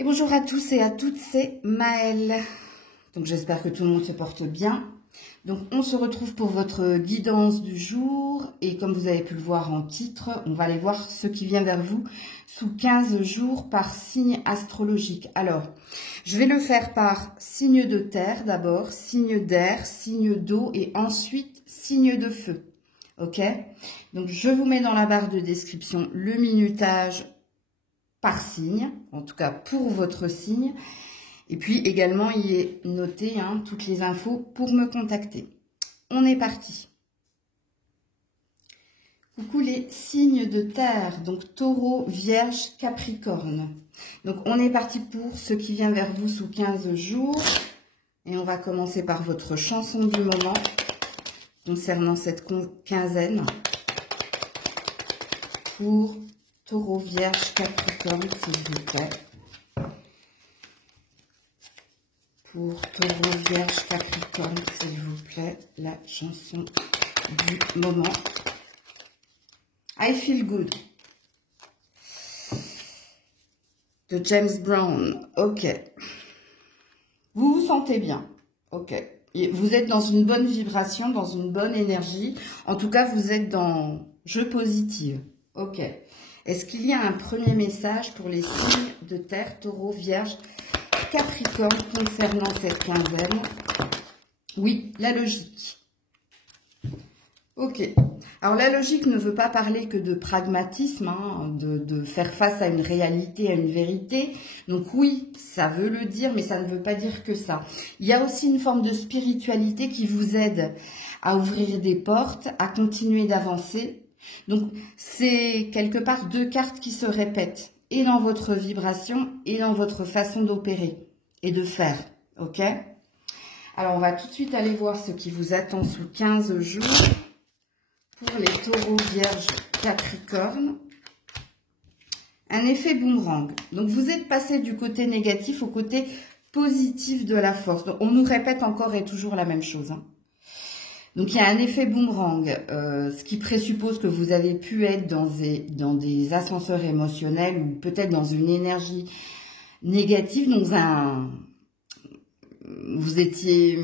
Et bonjour à tous et à toutes, c'est Maëlle. Donc j'espère que tout le monde se porte bien. Donc on se retrouve pour votre guidance du jour. Et comme vous avez pu le voir en titre, on va aller voir ce qui vient vers vous sous 15 jours par signe astrologique. Alors, je vais le faire par signe de terre d'abord, signe d'air, signe d'eau et ensuite signe de feu. Ok? Donc je vous mets dans la barre de description le minutage par signe, en tout cas pour votre signe. Et puis également, il est noté toutes les infos pour me contacter. On est parti. Coucou les signes de terre, donc Taureau, Vierge, Capricorne. Donc on est parti pour ce qui vient vers vous sous 15 jours. Et on va commencer par votre chanson du moment concernant cette quinzaine. Pour Taureau, Vierge, Capricorne, s'il vous plaît. Pour Taureau, Vierge, Capricorne, s'il vous plaît, la chanson du moment. I Feel Good de James Brown. Ok. Vous vous sentez bien. Ok. Et vous êtes dans une bonne vibration, dans une bonne énergie. En tout cas, vous êtes dans jeu positive. Ok. Est-ce qu'il y a un premier message pour les signes de terre, Taureau, Vierge, Capricorne concernant cette quinzaine? Oui, la logique. Ok. Alors la logique ne veut pas parler que de pragmatisme, de faire face à une réalité, à une vérité. Donc oui, ça veut le dire, mais ça ne veut pas dire que ça. Il y a aussi une forme de spiritualité qui vous aide à ouvrir des portes, à continuer d'avancer. Donc c'est quelque part deux cartes qui se répètent, et dans votre vibration, et dans votre façon d'opérer et de faire. Ok? Alors on va tout de suite aller voir ce qui vous attend sous 15 jours. Pour les taureaux, vierges, capricorne, un effet boomerang. Donc, vous êtes passé du côté négatif au côté positif de la force. Donc, on nous répète encore et toujours la même chose. Donc, il y a un effet boomerang, ce qui présuppose que vous avez pu être dans des ascenseurs émotionnels ou peut-être dans une énergie négative, vous étiez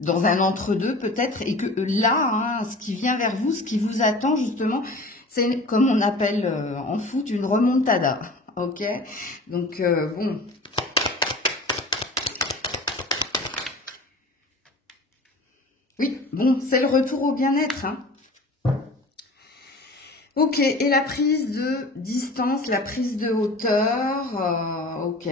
dans un entre-deux peut-être, et que là, ce qui vient vers vous, ce qui vous attend justement, c'est comme on appelle en foot une remontada, ok? Donc bon. Oui, bon, c'est le retour au bien-être. Ok, et la prise de distance, la prise de hauteur, ok.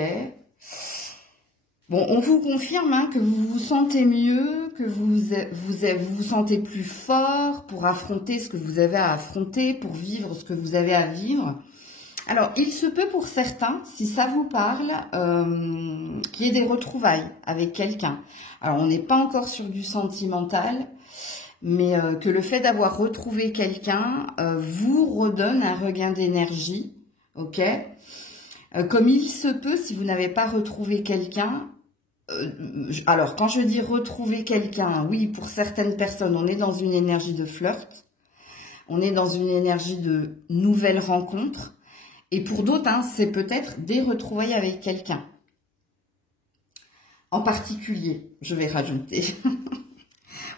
Bon, on vous confirme que vous vous sentez mieux, que vous vous sentez plus fort pour affronter ce que vous avez à affronter, pour vivre ce que vous avez à vivre. Alors, il se peut pour certains, si ça vous parle, qu'il y ait des retrouvailles avec quelqu'un. Alors, on n'est pas encore sur du sentimental, mais que le fait d'avoir retrouvé quelqu'un vous redonne un regain d'énergie, ok ? Comme il se peut, si vous n'avez pas retrouvé quelqu'un, alors quand je dis retrouver quelqu'un, oui, pour certaines personnes, on est dans une énergie de flirt, on est dans une énergie de nouvelles rencontres, et pour d'autres, c'est peut-être des retrouvailles avec quelqu'un. En particulier, je vais rajouter.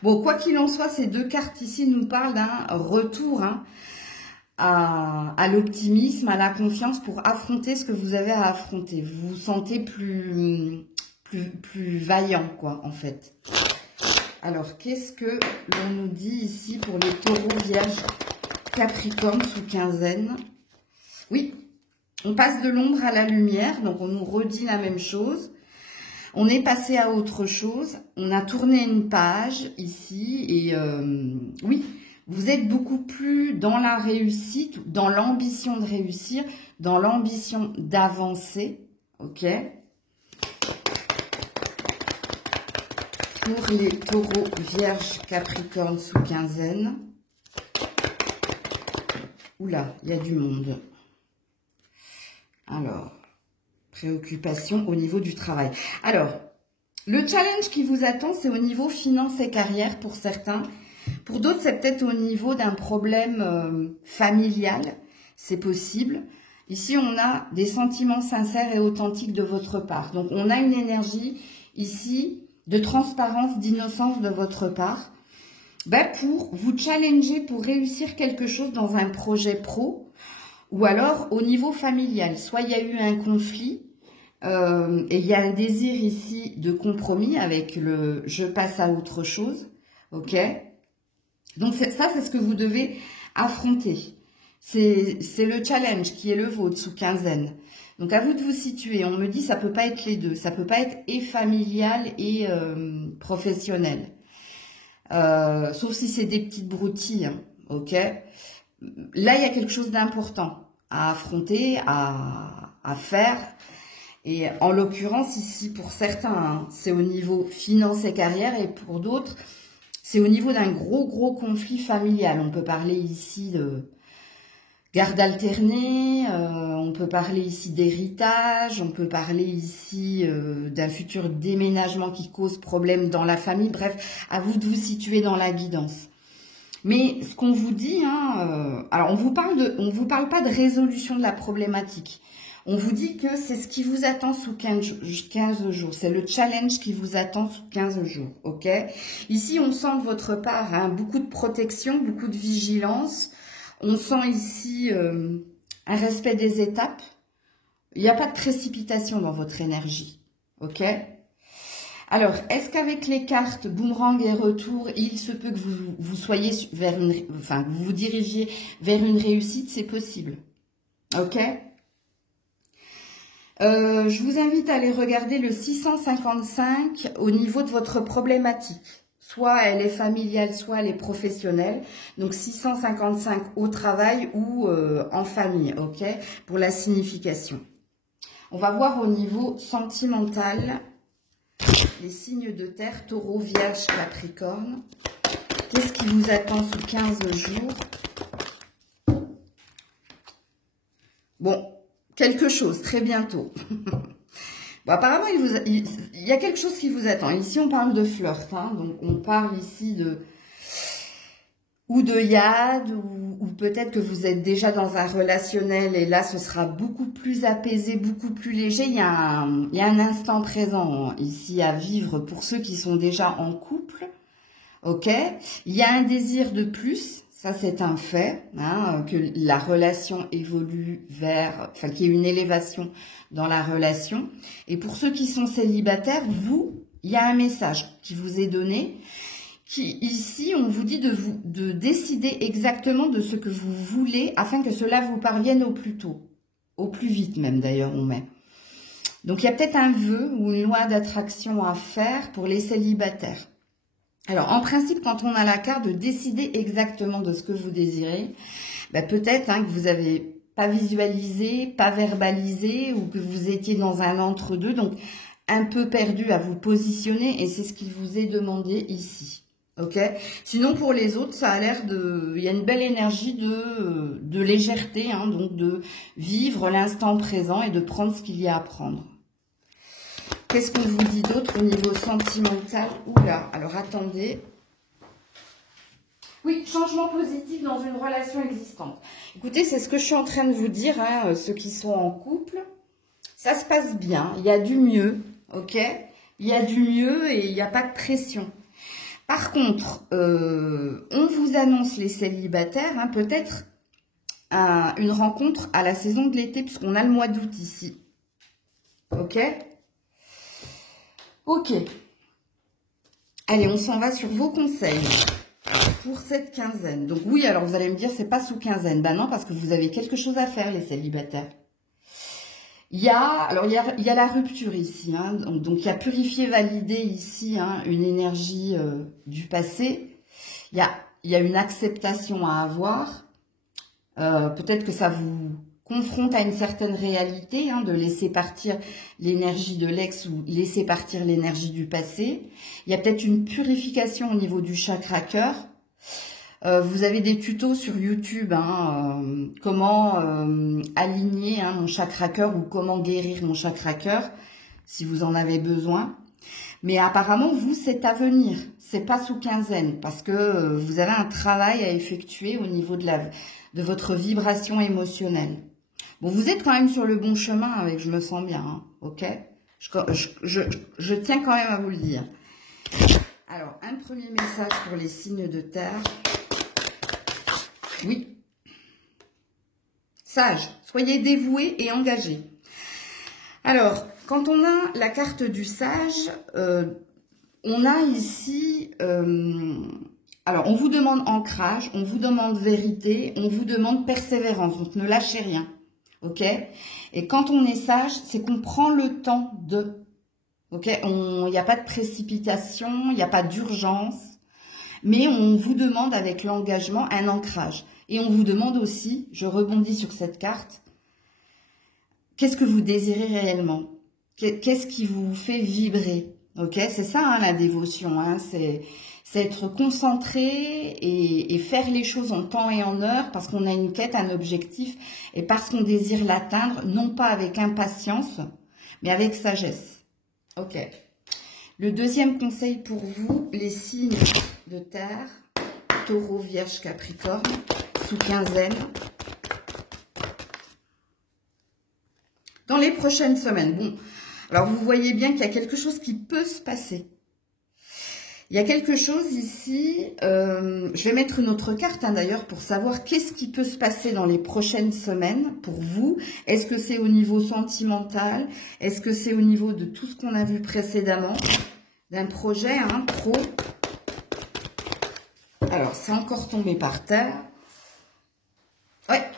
Bon, quoi qu'il en soit, ces deux cartes ici nous parlent d'un retour à l'optimisme, à la confiance pour affronter ce que vous avez à affronter. Vous vous sentez plus vaillant, quoi, en fait. Alors, qu'est-ce que l'on nous dit ici pour les taureaux, vierges, capricorne sous quinzaine? Oui, on passe de l'ombre à la lumière, donc on nous redit la même chose. On est passé à autre chose, on a tourné une page ici, et oui, vous êtes beaucoup plus dans la réussite, dans l'ambition de réussir, dans l'ambition d'avancer, ok? Pour les taureaux, vierges, capricorne sous quinzaine. Oula, il y a du monde. Alors, préoccupation au niveau du travail. Alors, le challenge qui vous attend, c'est au niveau finance et carrière pour certains. Pour d'autres, c'est peut-être au niveau d'un problème familial. C'est possible. Ici, on a des sentiments sincères et authentiques de votre part. Donc, on a une énergie ici de transparence, d'innocence de votre part. Pour vous challenger, pour réussir quelque chose dans un projet pro ou alors au niveau familial. Soit il y a eu un conflit et il y a un désir ici de compromis avec le « je passe à autre chose ». Ok. Donc ça, c'est ce que vous devez affronter. C'est le challenge qui est le vôtre sous quinzaine. Donc à vous de vous situer. On me dit ça peut pas être les deux. Ça peut pas être et familial et professionnel. Sauf si c'est des petites broutilles, hein, ok. Là, il y a quelque chose d'important à affronter, à faire. Et en l'occurrence, ici, pour certains, hein, c'est au niveau finance et carrière. Et pour d'autres, c'est au niveau d'un gros conflit familial. On peut parler ici de garde alternée, on peut parler ici d'héritage, on peut parler ici d'un futur déménagement qui cause problème dans la famille. Bref, à vous de vous situer dans la guidance. Mais ce qu'on vous dit, hein, alors on vous parle pas de résolution de la problématique. On vous dit que c'est ce qui vous attend sous 15 jours. C'est le challenge qui vous attend sous 15 jours, ok? Ici, on sent de votre part hein, beaucoup de protection, beaucoup de vigilance. On sent ici un respect des étapes. Il n'y a pas de précipitation dans votre énergie. Ok? Alors, est-ce qu'avec les cartes boomerang et retour, il se peut que vous soyez vers une... Enfin, que vous vous dirigiez vers une réussite? C'est possible. Ok? Je vous invite à aller regarder le 655 au niveau de votre problématique. Soit elle est familiale, soit elle est professionnelle. Donc 655 au travail ou en famille, ok? Pour la signification. On va voir au niveau sentimental les signes de terre, taureau, vierge, capricorne. Qu'est-ce qui vous attend sous 15 jours? Bon, quelque chose, très bientôt. Bon, apparemment, il y a quelque chose qui vous attend. Ici, on parle de flirt. Hein, donc, on parle ici de... Ou de yad, ou peut-être que vous êtes déjà dans un relationnel. Et là, ce sera beaucoup plus apaisé, beaucoup plus léger. Il y a un instant présent ici à vivre pour ceux qui sont déjà en couple. Ok? Il y a un désir de plus. Ça, c'est un fait, hein, que la relation évolue vers... Enfin, qu'il y ait une élévation dans la relation. Et pour ceux qui sont célibataires, il y a un message qui vous est donné. Qui, ici, on vous dit de décider exactement de ce que vous voulez afin que cela vous parvienne au plus tôt. Au plus vite même, d'ailleurs, on met. Donc, il y a peut-être un vœu ou une loi d'attraction à faire pour les célibataires. Alors, en principe, quand on a la carte de décider exactement de ce que vous désirez, peut-être hein, que vous n'avez pas visualisé, pas verbalisé ou que vous étiez dans un entre-deux, donc un peu perdu à vous positionner et c'est ce qu'il vous est demandé ici. Ok. Sinon, pour les autres, ça a l'air de... Il y a une belle énergie de légèreté, hein, donc de vivre l'instant présent et de prendre ce qu'il y a à prendre. Qu'est-ce qu'on vous dit d'autre au niveau sentimental? Oula, alors attendez. Oui, changement positif dans une relation existante. Écoutez, c'est ce que je suis en train de vous dire, hein, ceux qui sont en couple. Ça se passe bien, il y a du mieux, ok? Il y a du mieux et il n'y a pas de pression. Par contre, on vous annonce les célibataires, hein, peut-être une rencontre à la saison de l'été, puisqu'on a le mois d'août ici. Ok? Ok. Allez, on s'en va sur vos conseils pour cette quinzaine. Donc oui, alors vous allez me dire, c'est pas sous quinzaine. Ben non, parce que vous avez quelque chose à faire, les célibataires. Il y a la rupture ici. Hein, donc, il y a purifié, validé ici hein, une énergie du passé. Il y a une acceptation à avoir. Peut-être que ça vous confronte à une certaine réalité, hein, de laisser partir l'énergie de l'ex ou laisser partir l'énergie du passé. Il y a peut-être une purification au niveau du chakra cœur. Vous avez des tutos sur YouTube, hein, comment aligner hein, mon chakra cœur ou comment guérir mon chakra cœur, si vous en avez besoin. Mais apparemment, vous, c'est à venir. C'est pas sous quinzaine parce que vous avez un travail à effectuer au niveau de votre vibration émotionnelle. Bon, vous êtes quand même sur le bon chemin avec je me sens bien, hein, ok? Je tiens quand même à vous le dire. Alors, un premier message pour les signes de terre. Oui. Sage, soyez dévoués et engagés. Alors, quand on a la carte du sage, on a ici... alors, on vous demande ancrage, on vous demande vérité, on vous demande persévérance, donc ne lâchez rien. Ok? Et quand on est sage, c'est qu'on prend le temps de... Ok? Il n'y a pas de précipitation, il n'y a pas d'urgence, mais on vous demande avec l'engagement un ancrage. Et on vous demande aussi, je rebondis sur cette carte, qu'est-ce que vous désirez réellement? Qu'est-ce qui vous fait vibrer? Ok? C'est ça, hein, la dévotion, hein, c'est être concentré et faire les choses en temps et en heure parce qu'on a une quête, un objectif et parce qu'on désire l'atteindre, non pas avec impatience, mais avec sagesse. Ok. Le deuxième conseil pour vous, les signes de terre, Taureau, Vierge, Capricorne, sous quinzaine. Dans les prochaines semaines. Bon, alors vous voyez bien qu'il y a quelque chose qui peut se passer. Il y a quelque chose ici, je vais mettre une autre carte hein, d'ailleurs pour savoir qu'est-ce qui peut se passer dans les prochaines semaines pour vous. Est-ce que c'est au niveau sentimental? Est-ce que c'est au niveau de tout ce qu'on a vu précédemment? D'un projet, hein, pro. Alors, c'est encore tombé par terre. Ouais.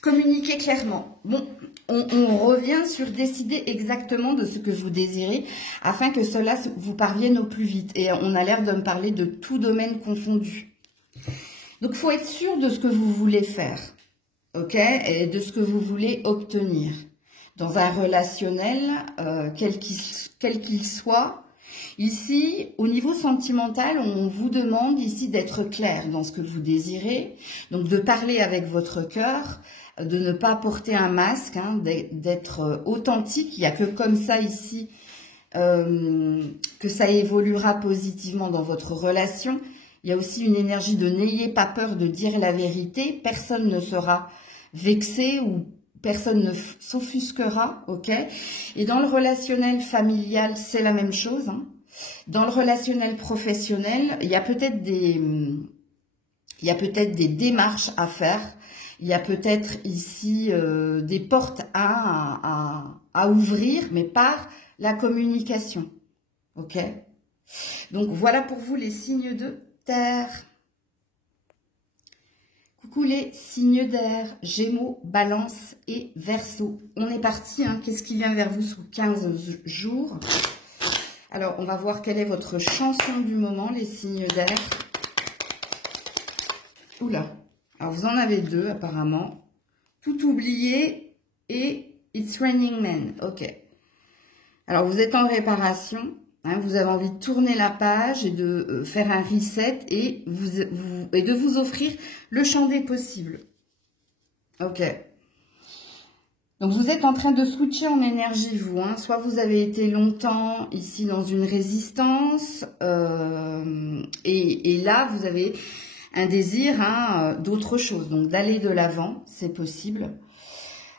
Communiquez clairement. Bon, on revient sur décider exactement de ce que vous désirez afin que cela vous parvienne au plus vite. Et on a l'air de me parler de tout domaine confondu. Donc, il faut être sûr de ce que vous voulez faire, ok? Et de ce que vous voulez obtenir. Dans un relationnel, quel qu'il soit. Ici, au niveau sentimental, on vous demande ici d'être clair dans ce que vous désirez. Donc, de parler avec votre cœur, de ne pas porter un masque, hein, d'être authentique. Il n'y a que comme ça ici que ça évoluera positivement dans votre relation. Il y a aussi une énergie de n'ayez pas peur de dire la vérité. Personne ne sera vexé ou personne ne s'offusquera, ok? Et dans le relationnel familial, c'est la même chose. Hein. Dans le relationnel professionnel, il y a peut-être des démarches à faire. Il y a peut-être ici des portes à ouvrir, mais par la communication. Ok? Donc, voilà pour vous les signes de terre. Coucou les signes d'air, Gémeaux, Balance et Verseau. On est parti. Hein. Qu'est-ce qui vient vers vous sous 15 jours? Alors, on va voir quelle est votre chanson du moment, les signes d'air. Oula. Alors, vous en avez deux, apparemment. Tout oublié et It's Raining Men. Ok. Alors, vous êtes en réparation. Hein, vous avez envie de tourner la page et de faire un reset et de vous offrir le champ des possibles. Ok. Donc, vous êtes en train de switcher en énergie, vous. Hein. Soit vous avez été longtemps ici dans une résistance et là, vous avez un désir hein, d'autre chose. Donc, d'aller de l'avant, c'est possible.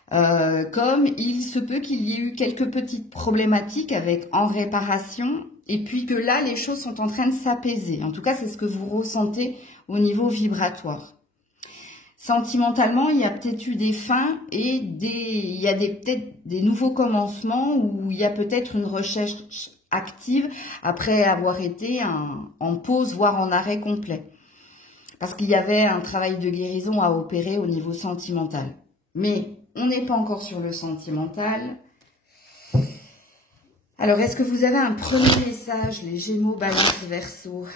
Comme il se peut qu'il y ait eu quelques petites problématiques avec en réparation et puis que là, les choses sont en train de s'apaiser. En tout cas, c'est ce que vous ressentez au niveau vibratoire. Sentimentalement, il y a peut-être eu des fins et il y a peut-être des nouveaux commencements où il y a peut-être une recherche active après avoir été en pause, voire en arrêt complet. Parce qu'il y avait un travail de guérison à opérer au niveau sentimental. Mais on n'est pas encore sur le sentimental. Alors, est-ce que vous avez un premier message, les Gémeaux, Balance, Verseau?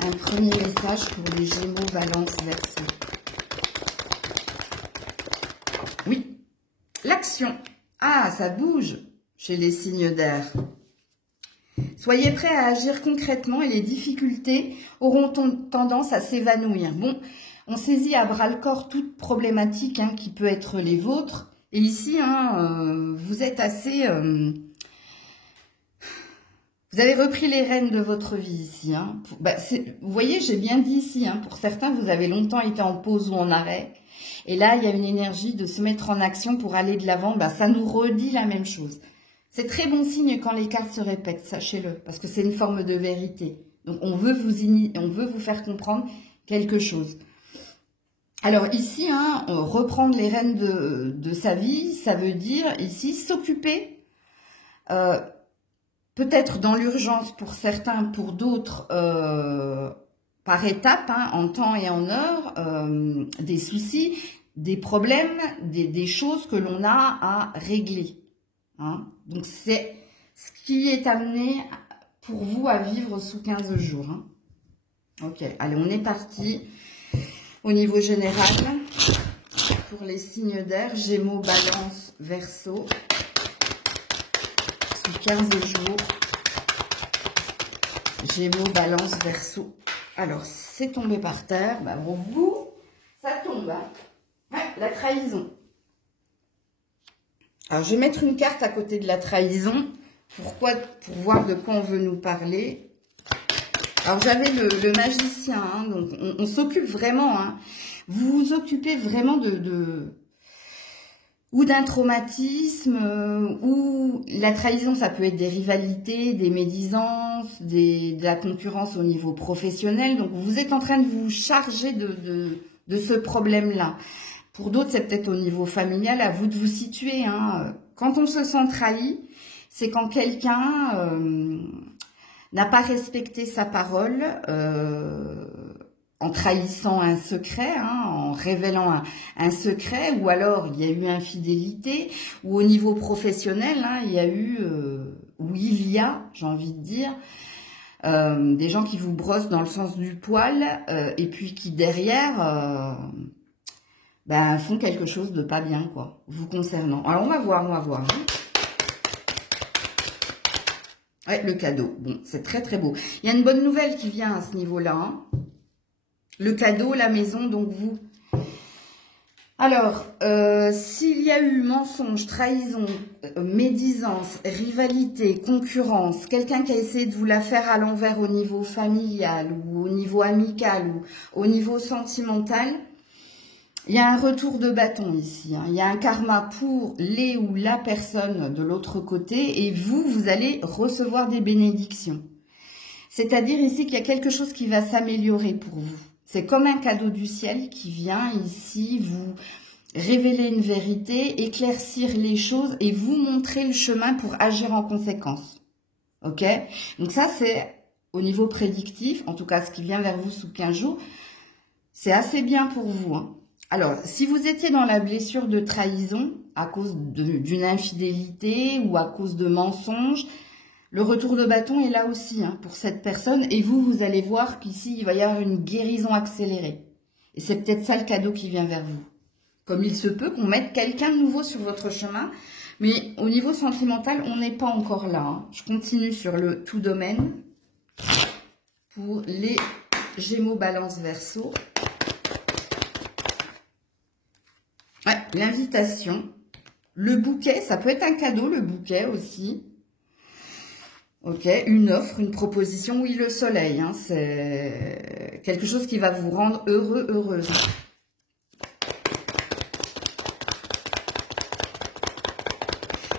Un premier message pour les Gémeaux, Balance, Verseau. Oui, l'action. Ah, ça bouge chez les signes d'air. Soyez prêts à agir concrètement et les difficultés auront tendance à s'évanouir. Bon, on saisit à bras-le-corps toute problématique hein, qui peut être les vôtres. Et ici, hein, vous êtes assez... Vous avez repris les rênes de votre vie ici. Hein. Vous voyez, j'ai bien dit ici, hein, pour certains, vous avez longtemps été en pause ou en arrêt. Et là, il y a une énergie de se mettre en action pour aller de l'avant. Ça nous redit la même chose. C'est très bon signe quand les cartes se répètent, sachez-le, parce que c'est une forme de vérité. Donc, on veut vous faire comprendre quelque chose. Alors ici, hein, reprendre les rênes de sa vie, ça veut dire ici s'occuper, peut-être dans l'urgence pour certains, pour d'autres, par étapes, hein, en temps et en heure, des soucis, des problèmes, des choses que l'on a à régler. Hein. Donc c'est ce qui est amené pour vous à vivre sous 15 jours. Hein. Ok, allez, on est parti. Au niveau général, pour les signes d'air, Gémeaux, Balance, Verseau, sous 15 jours, Gémeaux, Balance, Verseau. Alors, c'est tombé par terre, pour vous, ça tombe, hein. Ouais, la trahison. Alors, je vais mettre une carte à côté de la trahison. Pourquoi? Pour voir de quoi on veut nous parler. Alors, j'avais le magicien, hein, donc on s'occupe vraiment, hein, vous vous occupez vraiment ou d'un traumatisme, ou la trahison, ça peut être des rivalités, des médisances, de la concurrence au niveau professionnel. Donc, vous êtes en train de vous charger de ce problème-là. Pour d'autres, c'est peut-être au niveau familial, à vous de vous situer. Hein. Quand on se sent trahi, c'est quand quelqu'un... n'a pas respecté sa parole en trahissant un secret, hein, en révélant un secret, ou alors il y a eu infidélité, ou au niveau professionnel, hein, il y a eu, ou il y a, j'ai envie de dire, des gens qui vous brossent dans le sens du poil, et puis qui derrière font quelque chose de pas bien, quoi, vous concernant. Alors on va voir, hein. Ouais, le cadeau. Bon, c'est très très beau. Il y a une bonne nouvelle qui vient à ce niveau-là. Hein. Le cadeau, la maison, donc vous. Alors, s'il y a eu mensonge, trahison, médisance, rivalité, concurrence, quelqu'un qui a essayé de vous la faire à l'envers au niveau familial ou au niveau amical ou au niveau sentimental, il y a un retour de bâton ici. Hein. Il y a un karma pour les ou la personne de l'autre côté et vous allez recevoir des bénédictions. C'est-à-dire ici qu'il y a quelque chose qui va s'améliorer pour vous. C'est comme un cadeau du ciel qui vient ici vous révéler une vérité, éclaircir les choses et vous montrer le chemin pour agir en conséquence. Ok? Donc ça, c'est au niveau prédictif, en tout cas ce qui vient vers vous sous 15 jours, c'est assez bien pour vous. Hein. Alors, si vous étiez dans la blessure de trahison à cause d'une infidélité ou à cause de mensonges, le retour de bâton est là aussi hein, pour cette personne. Et vous allez voir qu'ici, il va y avoir une guérison accélérée. Et c'est peut-être ça le cadeau qui vient vers vous. Comme il se peut qu'on mette quelqu'un de nouveau sur votre chemin. Mais au niveau sentimental, on n'est pas encore là. Hein. Je continue sur le tout domaine pour les Gémeaux, Balance, Verseau. Ouais, l'invitation, le bouquet, ça peut être un cadeau, le bouquet aussi. Ok, une offre, une proposition, oui, le soleil, hein, c'est quelque chose qui va vous rendre heureux, heureuse.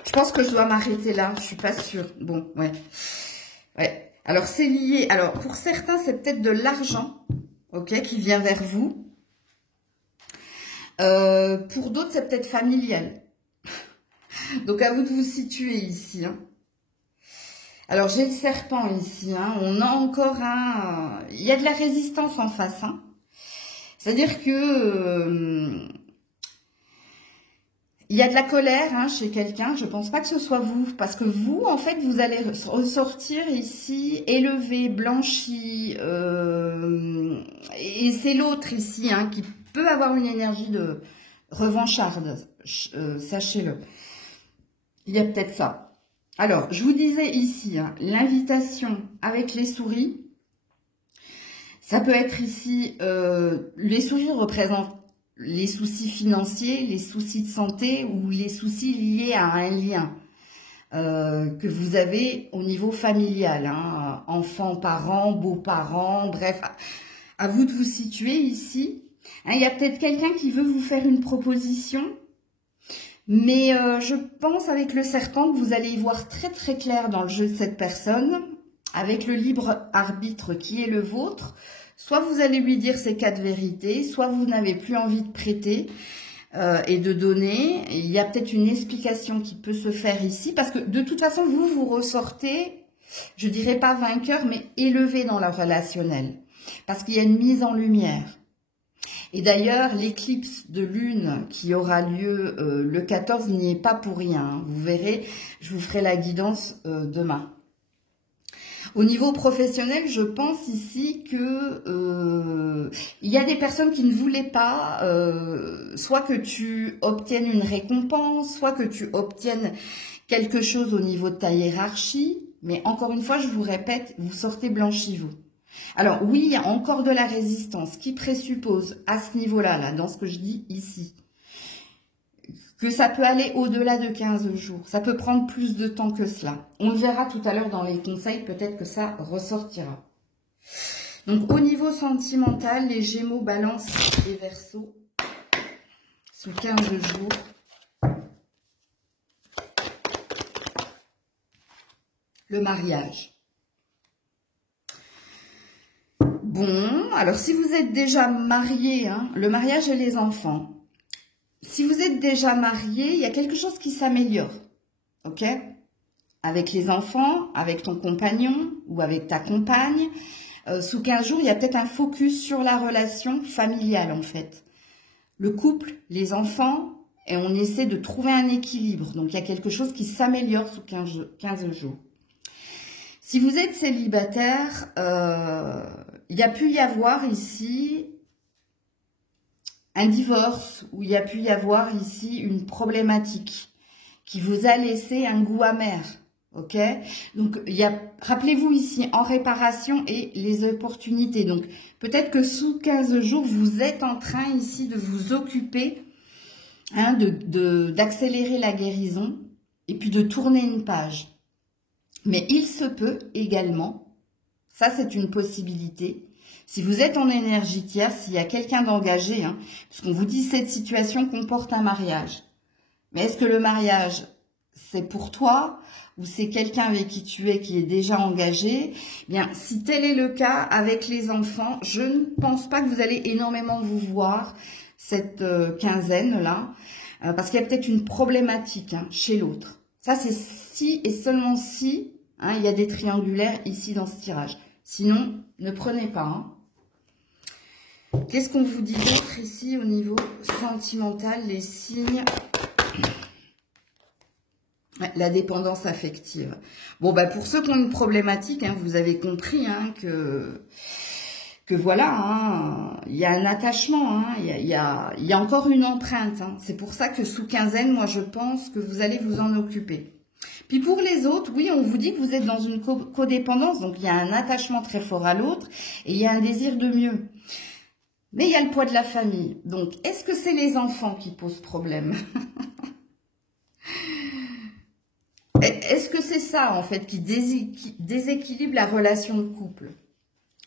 Je pense que je dois m'arrêter là, je suis pas sûre. Bon, ouais. Ouais. Alors, c'est lié, alors pour certains, c'est peut-être de l'argent, ok, qui vient vers vous. Pour d'autres, c'est peut-être familial. Donc, à vous de vous situer ici. Hein. Alors, j'ai le serpent ici. Hein. On a encore un... Il y a de la résistance en face. Hein. C'est-à-dire que... il y a de la colère hein, chez quelqu'un. Je ne pense pas que ce soit vous. Parce que vous, en fait, vous allez ressortir ici, élevé, blanchi. Et c'est l'autre ici hein, qui peut avoir une énergie de revancharde, sachez-le. Il y a peut-être ça. Alors, je vous disais ici, hein, l'invitation avec les souris, ça peut être ici, les souris représentent les soucis financiers, les soucis de santé ou les soucis liés à un lien. que vous avez au niveau familial, hein, enfants, parents, beaux-parents, bref, à vous de vous situer ici. Hein, il y a peut-être quelqu'un qui veut vous faire une proposition, mais je pense avec le serpent que vous allez y voir très très clair dans le jeu de cette personne, avec le libre arbitre qui est le vôtre. Soit vous allez lui dire ces 4 vérités, soit vous n'avez plus envie de prêter et de donner. Il y a peut-être une explication qui peut se faire ici, parce que de toute façon, vous ressortez, je dirais pas vainqueur, mais élevé dans le relationnel, parce qu'il y a une mise en lumière. Et d'ailleurs, l'éclipse de lune qui aura lieu le 14 n'y est pas pour rien. Vous verrez, je vous ferai la guidance demain. Au niveau professionnel, je pense ici que il y a des personnes qui ne voulaient pas, soit que tu obtiennes une récompense, soit que tu obtiennes quelque chose au niveau de ta hiérarchie. Mais encore une fois, je vous répète, vous sortez blanchi, vous. Alors oui, il y a encore de la résistance qui présuppose à ce niveau-là, là, dans ce que je dis ici, que ça peut aller au-delà de 15 jours. Ça peut prendre plus de temps que cela. On le verra tout à l'heure dans les conseils, peut-être que ça ressortira. Donc au niveau sentimental, les Gémeaux, Balance et Verseau, sous 15 jours, le mariage. Bon, alors si vous êtes déjà marié, hein, le mariage et les enfants. Si vous êtes déjà marié, il y a quelque chose qui s'améliore, ok? Avec les enfants, avec ton compagnon ou avec ta compagne. Sous 15 jours, il y a peut-être un focus sur la relation familiale, en fait. Le couple, les enfants, et on essaie de trouver un équilibre. Donc, il y a quelque chose qui s'améliore sous 15 jours. Si vous êtes célibataire, il y a pu y avoir ici un divorce, ou il y a pu y avoir ici une problématique qui vous a laissé un goût amer, ok? Donc, rappelez-vous ici, en réparation et les opportunités. Donc, peut-être que sous 15 jours, vous êtes en train ici de vous occuper, hein, d'accélérer la guérison et puis de tourner une page. Mais il se peut également, ça c'est une possibilité, si vous êtes en énergie tierce, s'il y a quelqu'un d'engagé, hein, parce qu'on vous dit cette situation comporte un mariage. Mais est-ce que le mariage, c'est pour toi ou c'est quelqu'un avec qui tu es qui est déjà engagé? Bien, si tel est le cas avec les enfants, je ne pense pas que vous allez énormément vous voir cette quinzaine-là, parce qu'il y a peut-être une problématique, hein, chez l'autre. Ça, c'est si et seulement si, hein, il y a des triangulaires ici dans ce tirage. Sinon, ne prenez pas. Hein. Qu'est-ce qu'on vous dit d'autre ici au niveau sentimental, les signes? La dépendance affective. Bon, bah pour ceux qui ont une problématique, hein, vous avez compris hein, que voilà, hein, il y a un attachement, hein, il y a encore une empreinte. Hein. C'est pour ça que sous quinzaine, moi je pense que vous allez vous en occuper. Puis pour les autres, oui, on vous dit que vous êtes dans une codépendance, donc il y a un attachement très fort à l'autre et il y a un désir de mieux. Mais il y a le poids de la famille. Donc, est-ce que c'est les enfants qui posent problème? Est-ce que c'est ça, en fait, qui déséquilibre la relation de couple?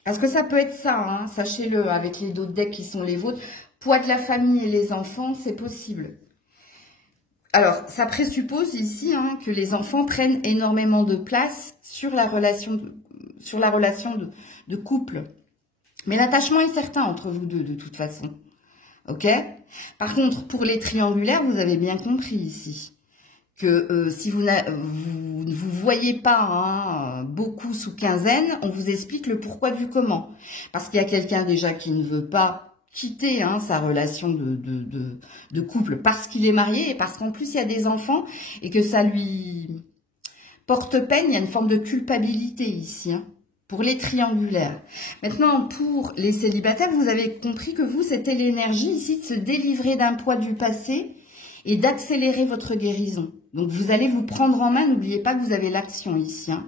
Parce que ça peut être ça, hein, sachez-le, avec les d'autres decks qui sont les vôtres. Poids de la famille et les enfants, c'est possible. Alors, ça présuppose ici hein, que les enfants prennent énormément de place sur la relation de couple. Mais l'attachement est certain entre vous deux, de toute façon. Ok? Par contre, pour les triangulaires, vous avez bien compris ici que si vous ne vous voyez pas hein, beaucoup sous quinzaine, on vous explique le pourquoi du comment. Parce qu'il y a quelqu'un déjà qui ne veut pas quitter hein, sa relation de couple parce qu'il est marié et parce qu'en plus il y a des enfants et que ça lui porte peine, il y a une forme de culpabilité ici, hein, pour les triangulaires. Maintenant, pour les célibataires, vous avez compris que vous, c'était l'énergie ici de se délivrer d'un poids du passé et d'accélérer votre guérison. Donc, vous allez vous prendre en main, n'oubliez pas que vous avez l'action ici. Hein,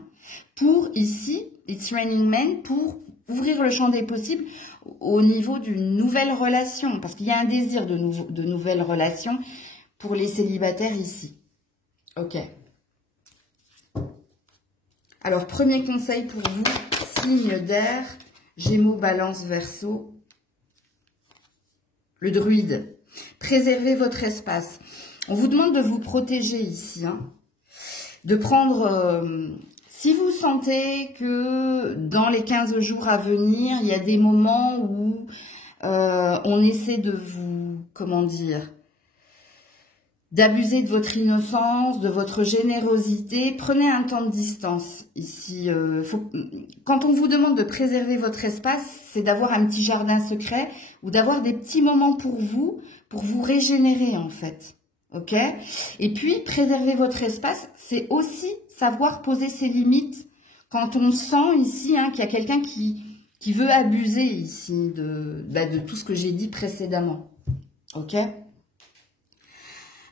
pour ici, It's Raining Men, pour ouvrir le champ des possibles au niveau d'une nouvelle relation, parce qu'il y a un désir de nouvelles relations pour les célibataires ici. Ok. Alors, premier conseil pour vous, signe d'air, Gémeaux, Balance, Verseau, le druide. Préservez votre espace. On vous demande de vous protéger ici, hein. De prendre... si vous sentez que dans les 15 jours à venir, il y a des moments où on essaie de vous... Comment dire ? D'abuser de votre innocence, de votre générosité, prenez un temps de distance. Ici, quand on vous demande de préserver votre espace, c'est d'avoir un petit jardin secret ou d'avoir des petits moments pour vous régénérer en fait. Ok? Et puis, préserver votre espace, c'est aussi savoir poser ses limites quand on sent ici hein, qu'il y a quelqu'un qui veut abuser ici de tout ce que j'ai dit précédemment. Ok?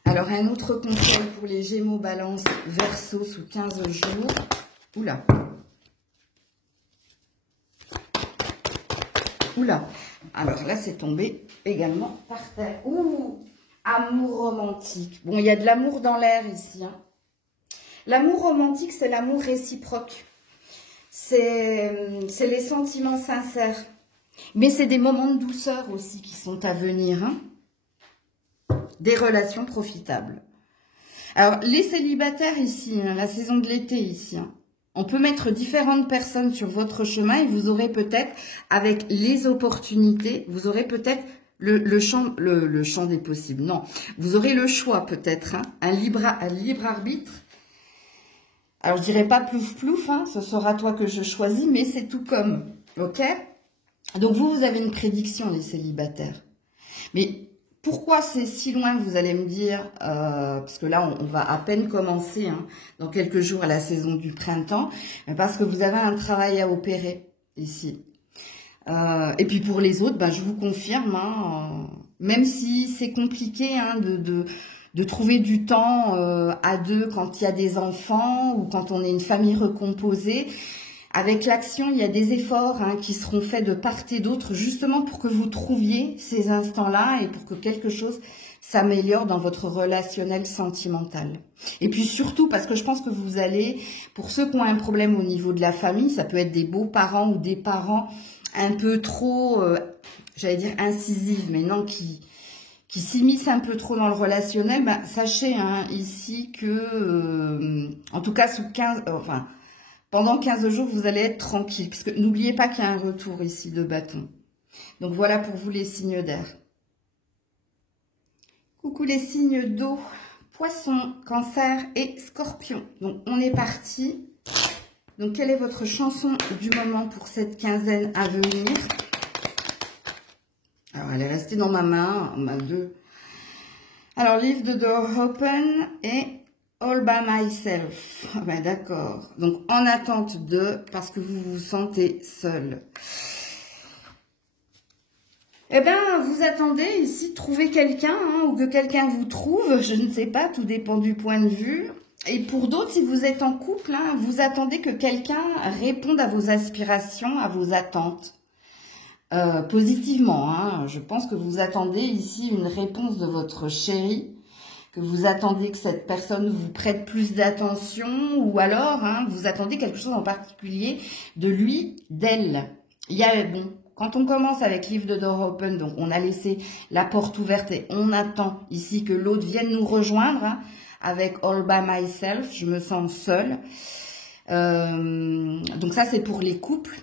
Alors, un autre conseil pour les Gémeaux, Balance, Verseau sous 15 jours. Oula. Oula. Alors là, c'est tombé également par terre. Ouh, amour romantique. Bon, il y a de l'amour dans l'air ici. Hein. L'amour romantique, c'est l'amour réciproque. C'est les sentiments sincères. Mais c'est des moments de douceur aussi qui sont à venir. Hein. Des relations profitables. Alors, les célibataires ici, hein, la saison de l'été ici, hein, on peut mettre différentes personnes sur votre chemin et vous aurez peut-être, avec les opportunités, vous aurez peut-être le champ des possibles. Non, vous aurez le choix peut-être, hein, un libre arbitre. Alors, je dirais pas plouf plouf, hein, ce sera toi que je choisis, mais c'est tout comme, ok? Donc, vous avez une prédiction, les célibataires. Mais pourquoi c'est si loin, vous allez me dire, parce que là, on va à peine commencer, hein, dans quelques jours à la saison du printemps, parce que vous avez un travail à opérer ici. Et puis pour les autres, ben, je vous confirme, hein, même si c'est compliqué hein, de trouver du temps à deux quand il y a des enfants ou quand on est une famille recomposée, avec l'action, il y a des efforts hein, qui seront faits de part et d'autre, justement pour que vous trouviez ces instants-là et pour que quelque chose s'améliore dans votre relationnel sentimental. Et puis surtout, parce que je pense que vous allez, pour ceux qui ont un problème au niveau de la famille, ça peut être des beaux-parents ou des parents un peu trop, j'allais dire incisifs, mais non, qui s'immiscent un peu trop dans le relationnel, ben, sachez hein, ici que, en tout cas sous 15... pendant 15 jours, vous allez être tranquille, parce que n'oubliez pas qu'il y a un retour ici de bâton. Donc voilà pour vous les signes d'air. Coucou les signes d'eau, Poisson, Cancer et Scorpion. Donc on est parti. Donc quelle est votre chanson du moment pour cette quinzaine à venir? Alors elle est restée dans ma main, ma deux. Alors Leave the Door Open et All by Myself. Ah ben d'accord. Donc en attente de, parce que vous vous sentez seul. Eh bien, vous attendez ici de trouver quelqu'un, hein, ou que quelqu'un vous trouve, je ne sais pas, tout dépend du point de vue. Et pour d'autres, si vous êtes en couple, hein, vous attendez que quelqu'un réponde à vos aspirations, à vos attentes. Positivement, hein. Je pense que vous attendez ici une réponse de votre chéri, que vous attendez que cette personne vous prête plus d'attention, ou alors hein, vous attendez quelque chose en particulier de lui, d'elle. Il y a, bon, quand on commence avec Leave the Door Open, donc on a laissé la porte ouverte et on attend ici que l'autre vienne nous rejoindre, hein, avec All by Myself, je me sens seule. Donc ça c'est pour les couples.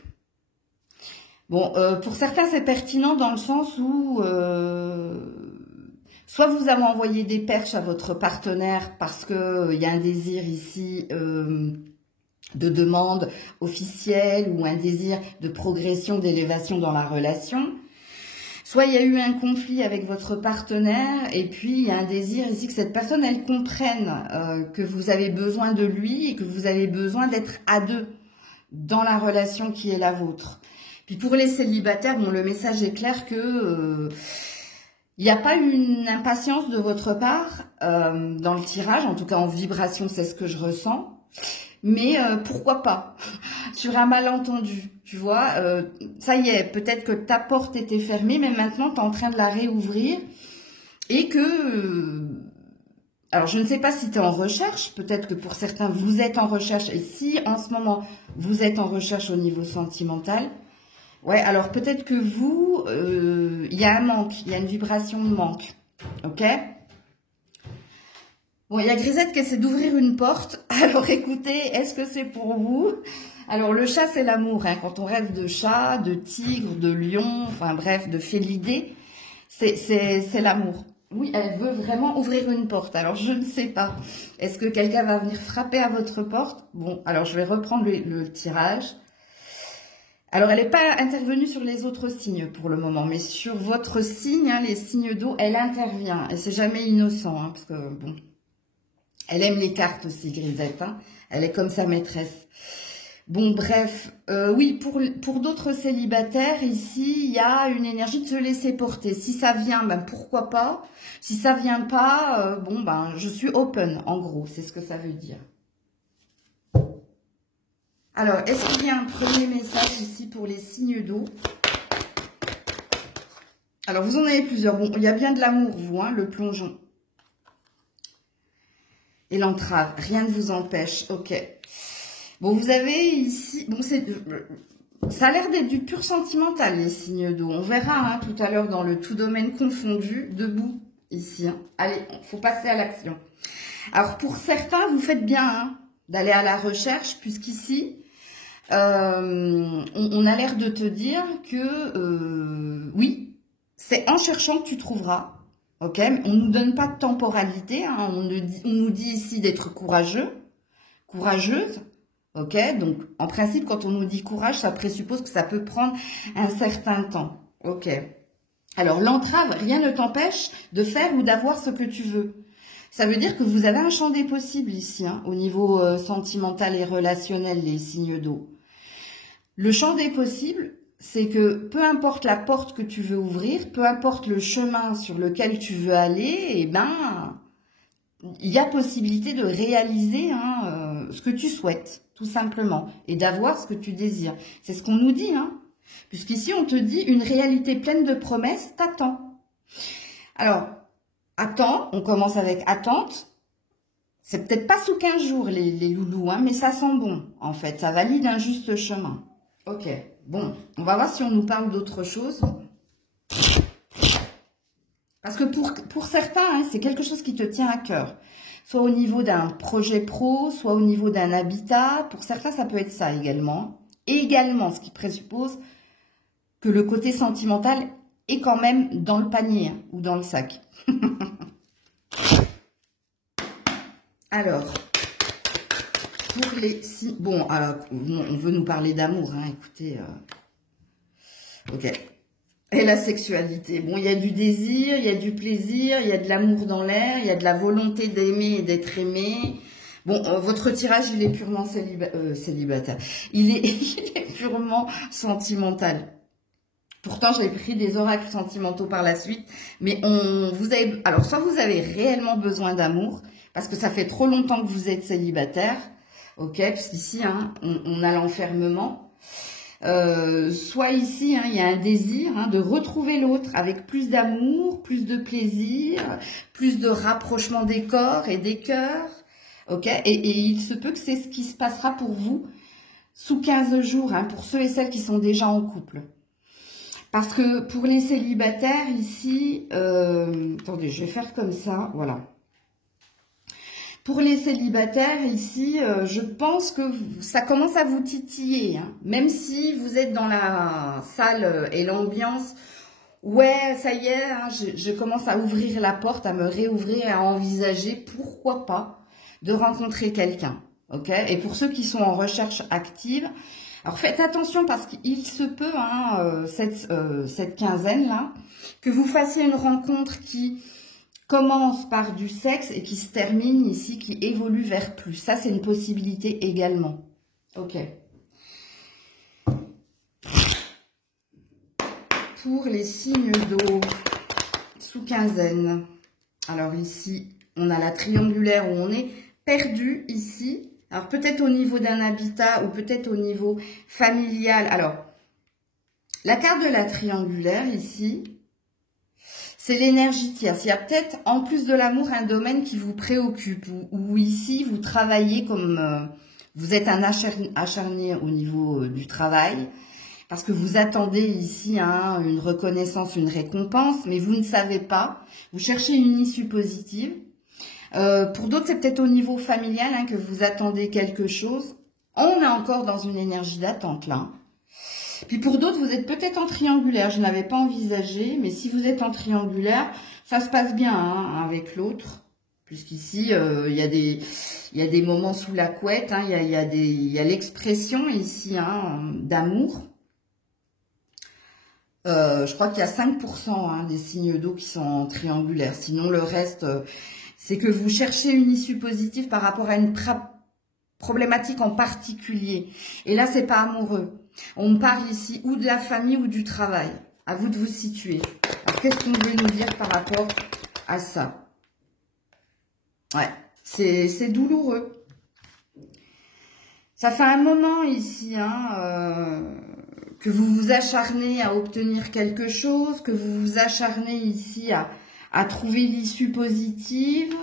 Bon, pour certains c'est pertinent dans le sens où soit vous avez envoyé des perches à votre partenaire parce que il y a un désir ici de demande officielle ou un désir de progression, d'élévation dans la relation. Soit il y a eu un conflit avec votre partenaire et puis il y a un désir ici que cette personne, elle comprenne que vous avez besoin de lui et que vous avez besoin d'être à deux dans la relation qui est la vôtre. Puis pour les célibataires, bon, le message est clair que il n'y a pas une impatience de votre part dans le tirage, en tout cas en vibration, c'est ce que je ressens. Mais pourquoi pas sur un malentendu, tu vois, ça y est, peut-être que ta porte était fermée, mais maintenant tu es en train de la réouvrir et que Alors, je ne sais pas si tu es en recherche. Peut-être que pour certains, vous êtes en recherche. Et si, en ce moment, vous êtes en recherche au niveau sentimental, ouais, alors peut-être que vous, il y a un manque. Il y a une vibration de manque. Ok? Bon, il y a Grisette qui essaie d'ouvrir une porte. Alors, écoutez, est-ce que c'est pour vous? Alors, le chat, c'est l'amour. Hein. Quand on rêve de chat, de tigre, de lion, enfin bref, de félidé, c'est l'amour. Oui, elle veut vraiment ouvrir une porte. Alors, je ne sais pas. Est-ce que quelqu'un va venir frapper à votre porte? Bon, alors je vais reprendre le tirage. Alors, elle n'est pas intervenue sur les autres signes pour le moment, mais sur votre signe, hein, les signes d'eau, elle intervient. Et c'est jamais innocent, hein, parce que, bon, elle aime les cartes aussi, Grisette. Hein. Elle est comme sa maîtresse. Bon, bref, oui, pour d'autres célibataires, ici, il y a une énergie de se laisser porter. Si ça vient, ben pourquoi pas. Si ça vient pas, bon, ben je suis open, en gros, c'est ce que ça veut dire. Alors, est-ce qu'il y a un premier message ici pour les signes d'eau? Alors, vous en avez plusieurs. Bon, il y a bien de l'amour, vous, hein, le plongeon. Et l'entrave, rien ne vous empêche, ok. Bon, vous avez ici, bon, ça a l'air d'être du pur sentimental, les signes d'eau. On verra hein, tout à l'heure dans le tout domaine confondu, debout, ici. Hein. Allez, il faut passer à l'action. Alors, pour certains, vous faites bien hein, d'aller à la recherche, puisqu'ici, on a l'air de te dire que, oui, c'est en cherchant que tu trouveras. Ok, on ne nous donne pas de temporalité. Hein, on nous dit ici d'être courageux, courageuse. Ok, donc en principe, quand on nous dit courage, ça présuppose que ça peut prendre un certain temps. Ok. Alors l'entrave, rien ne t'empêche de faire ou d'avoir ce que tu veux. Ça veut dire que vous avez un champ des possibles ici, hein, au niveau sentimental et relationnel, les signes d'eau. Le champ des possibles, c'est que peu importe la porte que tu veux ouvrir, peu importe le chemin sur lequel tu veux aller, eh ben, il y a possibilité de réaliser hein, ce que tu souhaites, tout simplement, et d'avoir ce que tu désires. C'est ce qu'on nous dit, hein, puisqu'ici on te dit une réalité pleine de promesses, t'attends. Alors, attends, on commence avec attente. C'est peut-être pas sous 15 jours les loulous, hein, mais ça sent bon, en fait, ça valide un juste chemin. Ok, bon, on va voir si on nous parle d'autre chose. Parce que pour certains, hein, c'est quelque chose qui te tient à cœur. Soit au niveau d'un projet pro, soit au niveau d'un habitat. Pour certains, ça peut être ça également. Et également, ce qui présuppose que le côté sentimental est quand même dans le panier hein, ou dans le sac. Alors, pour les... Bon, alors, on veut nous parler d'amour, hein, écoutez. Ok. Et la sexualité. Bon, il y a du désir, il y a du plaisir, il y a de l'amour dans l'air, il y a de la volonté d'aimer et d'être aimé. Bon, votre tirage, il est purement célibataire. Il est purement sentimental. Pourtant, j'ai pris des oracles sentimentaux par la suite. Mais alors, soit vous avez réellement besoin d'amour, parce que ça fait trop longtemps que vous êtes célibataire. Ok, puisqu'ici, hein, on a l'enfermement. Soit ici, hein, il y a un désir hein, de retrouver l'autre avec plus d'amour, plus de plaisir, plus de rapprochement des corps et des cœurs. Ok, et il se peut que c'est ce qui se passera pour vous sous 15 jours, hein, pour ceux et celles qui sont déjà en couple. Parce que pour les célibataires ici, attendez, je vais faire comme ça, voilà. Pour les célibataires, ici, je pense que ça commence à vous titiller. Hein. Même si vous êtes dans la salle et l'ambiance, ouais, ça y est, hein, je commence à ouvrir la porte, à me réouvrir, à envisager, pourquoi pas, de rencontrer quelqu'un. Ok. Et pour ceux qui sont en recherche active, alors faites attention parce qu'il se peut, hein, cette quinzaine-là, que vous fassiez une rencontre qui commence par du sexe et qui se termine ici, qui évolue vers plus. Ça, c'est une possibilité également. Ok. Pour les signes d'eau, sous quinzaine. Alors ici, on a la triangulaire où on est perdu ici. Alors peut-être au niveau d'un habitat ou peut-être au niveau familial. Alors, la carte de la triangulaire ici, c'est l'énergie tierce. Il y a peut-être, en plus de l'amour, un domaine qui vous préoccupe, où ici, vous travaillez comme... vous êtes un acharné au niveau du travail, parce que vous attendez ici hein, une reconnaissance, une récompense, mais vous ne savez pas. Vous cherchez une issue positive. Pour d'autres, c'est peut-être au niveau familial hein, que vous attendez quelque chose. On est encore dans une énergie d'attente là. Puis pour d'autres, vous êtes peut-être en triangulaire. Je n'avais pas envisagé, mais si vous êtes en triangulaire, ça se passe bien hein, avec l'autre. Puisqu'ici, il y a des moments sous la couette. Hein, il y a l'expression ici hein, d'amour. Je crois qu'il y a 5% hein, des signes d'eau qui sont en triangulaire. Sinon, le reste, c'est que vous cherchez une issue positive par rapport à une problématique en particulier. Et là, c'est pas amoureux. On parle ici ou de la famille ou du travail. À vous de vous situer. Alors, qu'est-ce qu'on veut nous dire par rapport à ça? Ouais, c'est douloureux. Ça fait un moment ici, hein, que vous vous acharnez à obtenir quelque chose, que vous vous acharnez ici à trouver l'issue positive,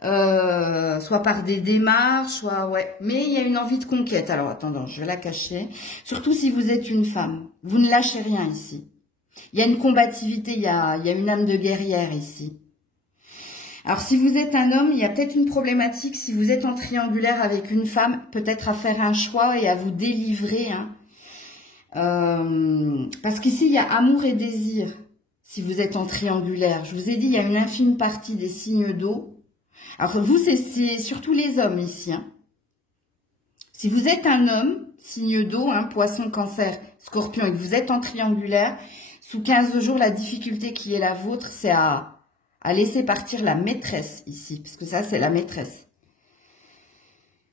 soit par des démarches, soit ouais. Mais il y a une envie de conquête. Alors attendons, je vais la cacher. Surtout si vous êtes une femme, vous ne lâchez rien ici. Il y a une combativité, il y a une âme de guerrière ici. Alors si vous êtes un homme, il y a peut-être une problématique. Si vous êtes en triangulaire avec une femme, peut-être à faire un choix et à vous délivrer. Hein. Parce qu'ici, il y a amour et désir. Si vous êtes en triangulaire, je vous ai dit, il y a une infime partie des signes d'eau. Alors vous, c'est surtout les hommes ici. Hein. Si vous êtes un homme, signe d'eau, hein, poisson, cancer, scorpion, et que vous êtes en triangulaire, sous 15 jours, la difficulté qui est la vôtre, c'est à laisser partir la maîtresse ici. Parce que ça, c'est la maîtresse.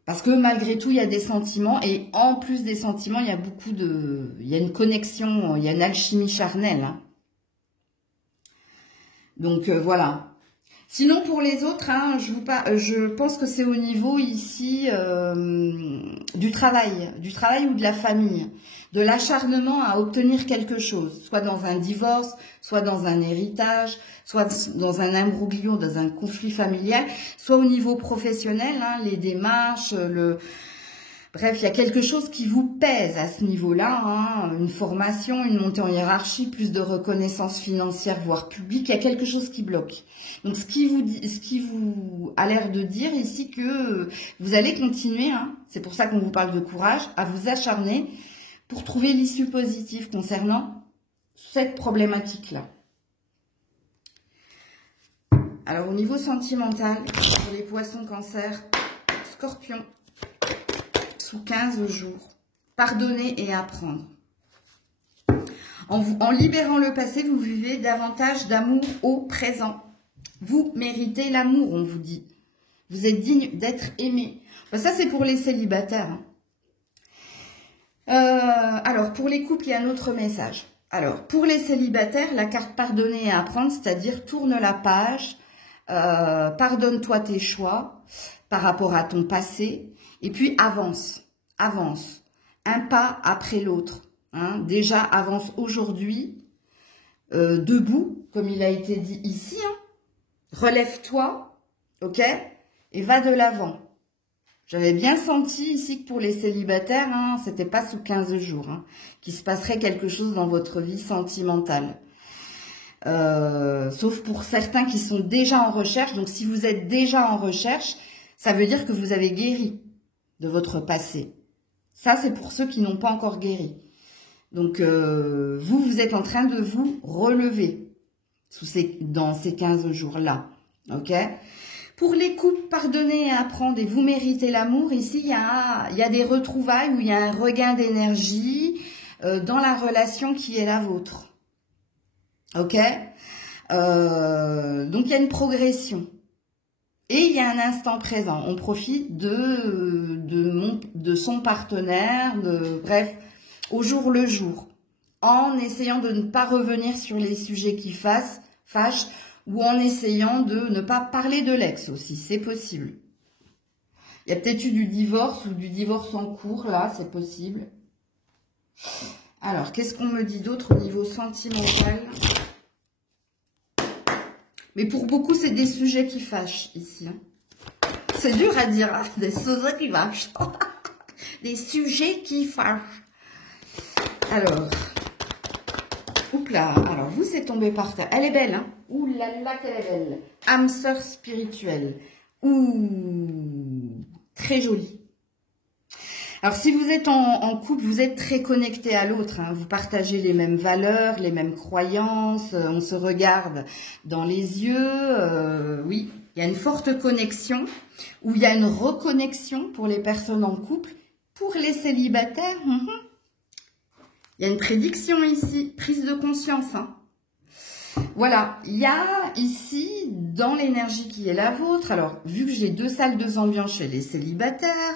Parce que malgré tout, il y a des sentiments. Et en plus des sentiments, il y a il y a une connexion, il y a une alchimie charnelle. Hein. Donc, voilà. Sinon, pour les autres, hein, je pense que c'est au niveau ici du travail ou de la famille, de l'acharnement à obtenir quelque chose, soit dans un divorce, soit dans un héritage, soit dans un imbroglio, dans un conflit familial, soit au niveau professionnel, hein, les démarches, bref, il y a quelque chose qui vous pèse à ce niveau-là, hein, une formation, une montée en hiérarchie, plus de reconnaissance financière, voire publique, il y a quelque chose qui bloque. Donc, ce qui vous a l'air de dire ici que vous allez continuer, hein, c'est pour ça qu'on vous parle de courage, à vous acharner pour trouver l'issue positive concernant cette problématique-là. Alors, au niveau sentimental, pour les poissons, cancer, scorpion, sous 15 jours, pardonner et apprendre. En libérant le passé, vous vivez davantage d'amour au présent. Vous méritez l'amour, on vous dit. Vous êtes digne d'être aimé. Enfin, ça, c'est pour les célibataires. Hein. Alors, pour les couples, il y a un autre message. Alors, pour les célibataires, la carte pardonner et apprendre, c'est-à-dire tourne la page, pardonne-toi tes choix par rapport à ton passé, et puis avance, avance, un pas après l'autre. Hein. Déjà, avance aujourd'hui, debout, comme il a été dit ici, hein. Relève-toi, ok, et va de l'avant. J'avais bien senti ici que pour les célibataires, hein, c'était pas sous 15 jours, hein, qu'il se passerait quelque chose dans votre vie sentimentale. Sauf pour certains qui sont déjà en recherche. Donc, si vous êtes déjà en recherche, ça veut dire que vous avez guéri de votre passé. Ça, c'est pour ceux qui n'ont pas encore guéri. Donc, vous êtes en train de vous relever dans ces 15 jours-là. Ok ? Pour les couples, pardonner et apprendre et vous méritez l'amour. Ici, il y a des retrouvailles où il y a un regain d'énergie dans la relation qui est la vôtre. Ok ? Donc, il y a une progression. Et il y a un instant présent. On profite de son partenaire, bref, au jour le jour. En essayant de ne pas revenir sur les sujets qui fâchent ou en essayant de ne pas parler de l'ex aussi, c'est possible. Il y a peut-être eu du divorce ou du divorce en cours, là, c'est possible. Alors, qu'est-ce qu'on me dit d'autre au niveau sentimental ? Mais pour beaucoup, c'est des sujets qui fâchent ici. Hein. C'est dur à dire, hein, des sujets qui fâchent. Des sujets qui fâchent. Alors, oups là, alors vous, c'est tombé par terre. Elle est belle, hein. Ouh là là, qu'elle est belle. Âme sœur spirituelle. Ouh, très jolie. Alors, si vous êtes en couple, vous êtes très connecté à l'autre. Hein. Vous partagez les mêmes valeurs, les mêmes croyances. On se regarde dans les yeux. Oui, il y a une forte connexion. Ou il y a une reconnexion pour les personnes en couple. Pour les célibataires, il y a une prédiction ici. Prise de conscience. Hein. Voilà, il y a ici, dans l'énergie qui est la vôtre. Alors, vu que j'ai 2 salles, 2 ambiances chez les célibataires,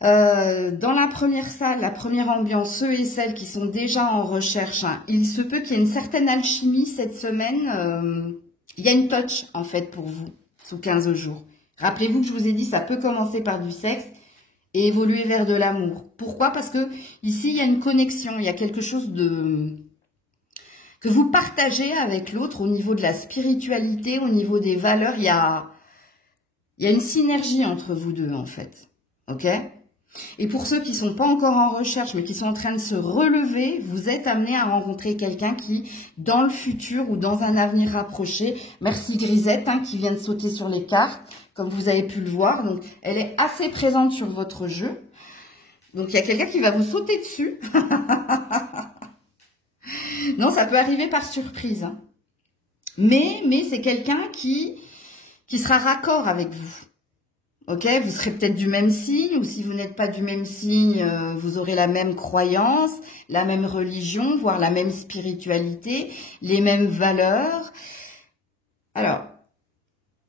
dans la première salle, la première ambiance, ceux et celles qui sont déjà en recherche, hein, il se peut qu'il y ait une certaine alchimie cette semaine. Il y a une touch en fait pour vous, sous 15 jours. Rappelez-vous que je vous ai dit, ça peut commencer par du sexe et évoluer vers de l'amour. Pourquoi? Parce que ici, il y a une connexion, il y a quelque chose que vous partagez avec l'autre au niveau de la spiritualité, au niveau des valeurs. Il y a une synergie entre vous deux en fait. Ok? Et pour ceux qui ne sont pas encore en recherche, mais qui sont en train de se relever, vous êtes amené à rencontrer quelqu'un qui, dans le futur ou dans un avenir rapproché, merci Grisette, hein, qui vient de sauter sur les cartes, comme vous avez pu le voir. Donc, elle est assez présente sur votre jeu. Donc, il y a quelqu'un qui va vous sauter dessus. Non, ça peut arriver par surprise. Hein. Mais c'est quelqu'un qui sera raccord avec vous. Ok, vous serez peut-être du même signe, ou si vous n'êtes pas du même signe, vous aurez la même croyance, la même religion, voire la même spiritualité, les mêmes valeurs. Alors,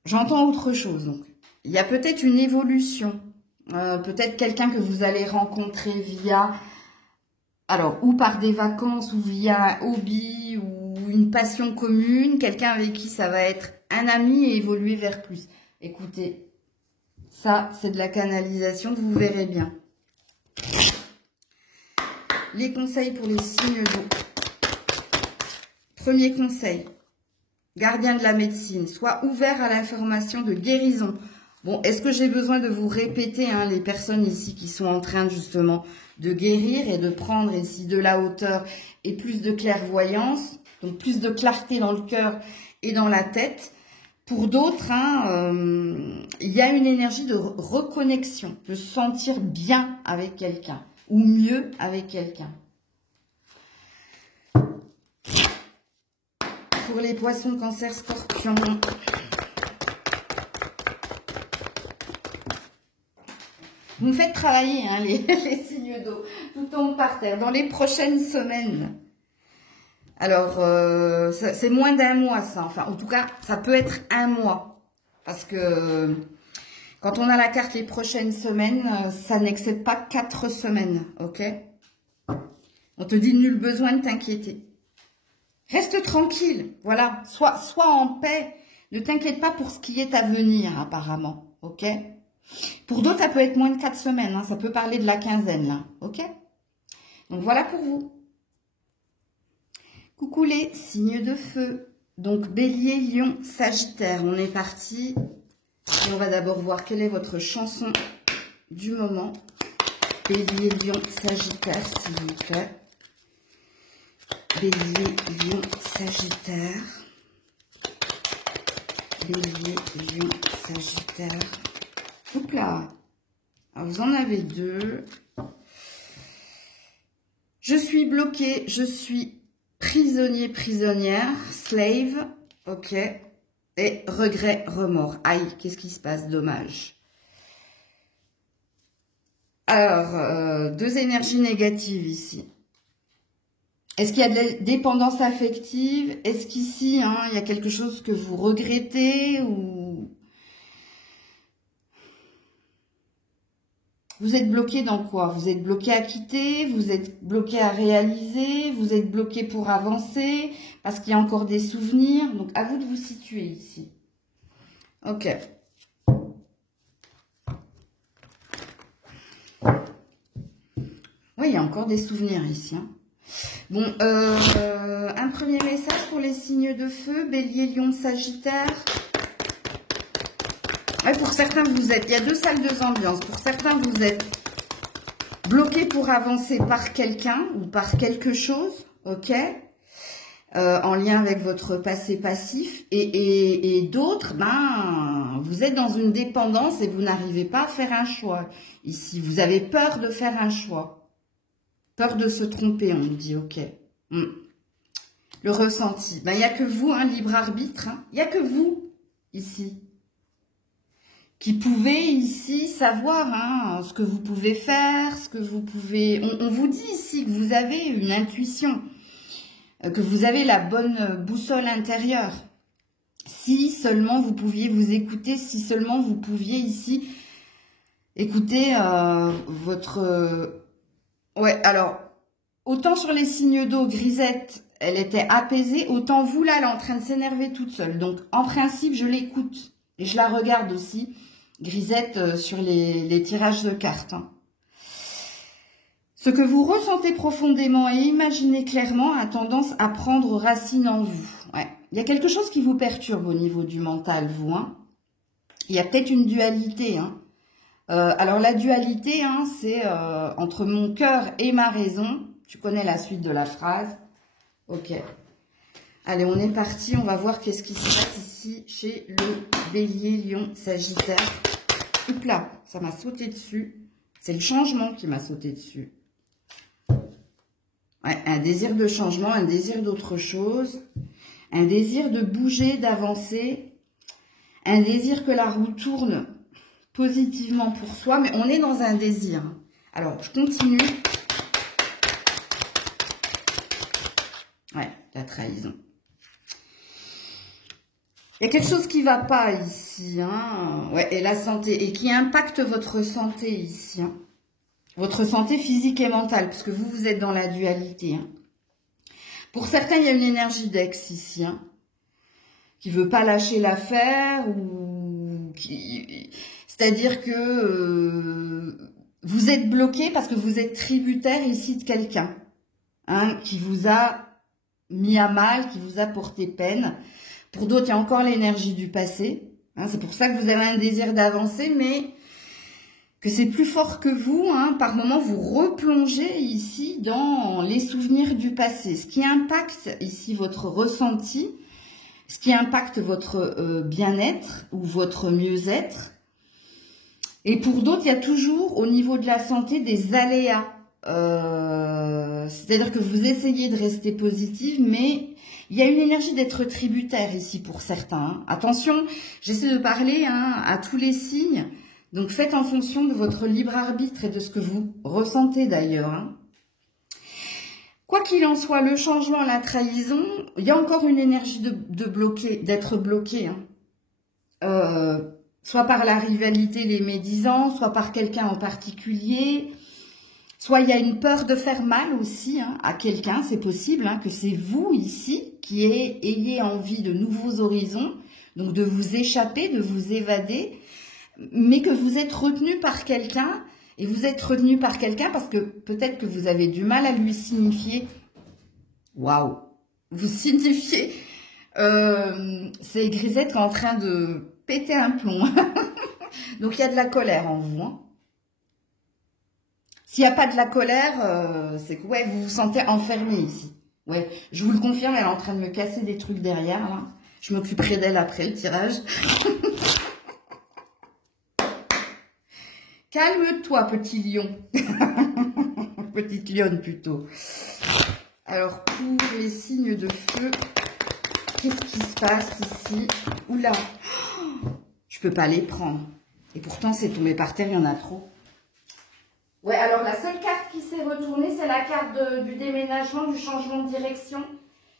j'entends autre chose. Donc, il y a peut-être une évolution, peut-être quelqu'un que vous allez rencontrer via, alors, ou par des vacances, ou via un hobby, ou une passion commune, quelqu'un avec qui ça va être un ami et évoluer vers plus. Écoutez, ça, c'est de la canalisation, vous verrez bien. Les conseils pour les signes d'eau. Premier conseil, gardien de la médecine, sois ouvert à l'information de guérison. Bon, est-ce que j'ai besoin de vous répéter, hein, les personnes ici qui sont en train justement de guérir et de prendre ici de la hauteur et plus de clairvoyance, donc plus de clarté dans le cœur et dans la tête. Pour d'autres, hein, il y a une énergie de reconnexion, de se sentir bien avec quelqu'un ou mieux avec quelqu'un. Pour les poissons, cancer, scorpion. Vous me faites travailler, hein, les signes d'eau. Tout tombe par terre. Dans les prochaines semaines. Alors, c'est moins d'1 mois, ça. Enfin, en tout cas, ça peut être 1 mois. Parce que quand on a la carte les prochaines semaines, ça n'excède pas 4 semaines. Ok? On te dit nul besoin de t'inquiéter. Reste tranquille. Voilà. Sois en paix. Ne t'inquiète pas pour ce qui est à venir, apparemment. Ok? Pour d'autres, ça peut être moins de 4 semaines. Hein. Ça peut parler de la quinzaine, là. Ok? Donc, voilà pour vous. Coucou les signes de feu. Donc, Bélier, Lion, Sagittaire. On est parti. Et on va d'abord voir quelle est votre chanson du moment. Bélier, Lion, Sagittaire, s'il vous plaît. Bélier, Lion, Sagittaire. Bélier, Lion, Sagittaire. Oups là. Alors, vous en avez 2. Je suis bloquée, je suis prisonnier, prisonnière, slave, ok, et regret, remords. Aïe, qu'est-ce qui se passe? Dommage. Alors, 2 énergies négatives ici. Est-ce qu'il y a de la dépendance affective? Est-ce qu'ici, hein, il y a quelque chose que vous regrettez ou... Vous êtes bloqué dans quoi? Vous êtes bloqué à quitter, vous êtes bloqué à réaliser, vous êtes bloqué pour avancer, parce qu'il y a encore des souvenirs. Donc, à vous de vous situer ici. Ok. Oui, il y a encore des souvenirs ici. Hein. Bon, un premier message pour les signes de feu, Bélier, Lion, Sagittaire. Ouais, pour certains, vous êtes... Il y a deux salles, deux ambiances. Pour certains, vous êtes bloqué pour avancer par quelqu'un ou par quelque chose, ok, en lien avec votre passé passif. Et d'autres, ben, vous êtes dans une dépendance et vous n'arrivez pas à faire un choix. Ici, vous avez peur de faire un choix. Peur de se tromper, on me dit, ok. Le ressenti. Ben, il n'y a que vous, hein, libre arbitre. Il n'y a que vous, ici, qui pouvez, ici, savoir hein, ce que vous pouvez faire, ce que vous pouvez... On vous dit ici que vous avez une intuition, que vous avez la bonne boussole intérieure. Si seulement vous pouviez vous écouter, si seulement vous pouviez, ici, écouter votre... Ouais, alors, autant sur les signes d'eau, Grisette, elle était apaisée, autant vous, là, elle est en train de s'énerver toute seule. Donc, en principe, je l'écoute et je la regarde aussi, Grisette, sur les tirages de cartes. Hein. Ce que vous ressentez profondément et imaginez clairement a tendance à prendre racine en vous. Ouais. Il y a quelque chose qui vous perturbe au niveau du mental, vous. Hein. Il y a peut-être une dualité, hein. Alors la dualité, hein, c'est entre mon cœur et ma raison. Tu connais la suite de la phrase. Ok. Allez, on est parti. On va voir qu'est-ce qui se passe ici chez le Bélier, Lion, Sagittaire. Oups là, ça m'a sauté dessus. C'est le changement qui m'a sauté dessus. Ouais, un désir de changement, un désir d'autre chose. Un désir de bouger, d'avancer. Un désir que la roue tourne positivement pour soi, mais on est dans un désir. Alors, je continue. Ouais, la trahison. Il y a quelque chose qui ne va pas ici, hein. Ouais, et la santé, et qui impacte votre santé ici, hein. Votre santé physique et mentale, parce que vous êtes dans la dualité, hein. Pour certains, il y a une énergie d'ex ici, hein, qui veut pas lâcher l'affaire, ou qui... C'est-à-dire que vous êtes bloqué parce que vous êtes tributaire ici de quelqu'un, hein, qui vous a mis à mal, qui vous a porté peine. Pour d'autres, il y a encore l'énergie du passé. Hein, c'est pour ça que vous avez un désir d'avancer, mais que c'est plus fort que vous. Hein, par moment, vous replongez ici dans les souvenirs du passé. Ce qui impacte ici votre ressenti, ce qui impacte votre bien-être ou votre mieux-être. Et pour d'autres, il y a toujours, au niveau de la santé, des aléas. C'est-à-dire que vous essayez de rester positive, mais il y a une énergie d'être tributaire ici pour certains. Hein. Attention, j'essaie de parler hein, à tous les signes. Donc, faites en fonction de votre libre arbitre et de ce que vous ressentez d'ailleurs. Hein. Quoi qu'il en soit, le changement, la trahison, il y a encore une énergie de bloquer, d'être bloqué. Hein. Soit par la rivalité, les médisants, soit par quelqu'un en particulier, soit il y a une peur de faire mal aussi hein, à quelqu'un, c'est possible, hein, que c'est vous ici qui ayez envie de nouveaux horizons, donc de vous échapper, de vous évader, mais que vous êtes retenu par quelqu'un, et vous êtes retenu par quelqu'un parce que peut-être que vous avez du mal à lui signifier, waouh, vous signifiez, c'est Grisette qui est en train de... péter un plomb. Donc, il y a de la colère en vous. Hein. S'il n'y a pas de la colère, c'est que ouais, vous vous sentez enfermé ici. Ouais, je vous le confirme, elle est en train de me casser des trucs derrière. Là. Je m'occuperai d'elle après le tirage. Calme-toi, petit lion. Petite lionne, plutôt. Alors, pour les signes de feu, qu'est-ce qui se passe ici? Oula! Je peux pas les prendre. Et pourtant, c'est tombé par terre, il y en a trop. Ouais, alors la seule carte qui s'est retournée, c'est la carte du déménagement, du changement de direction.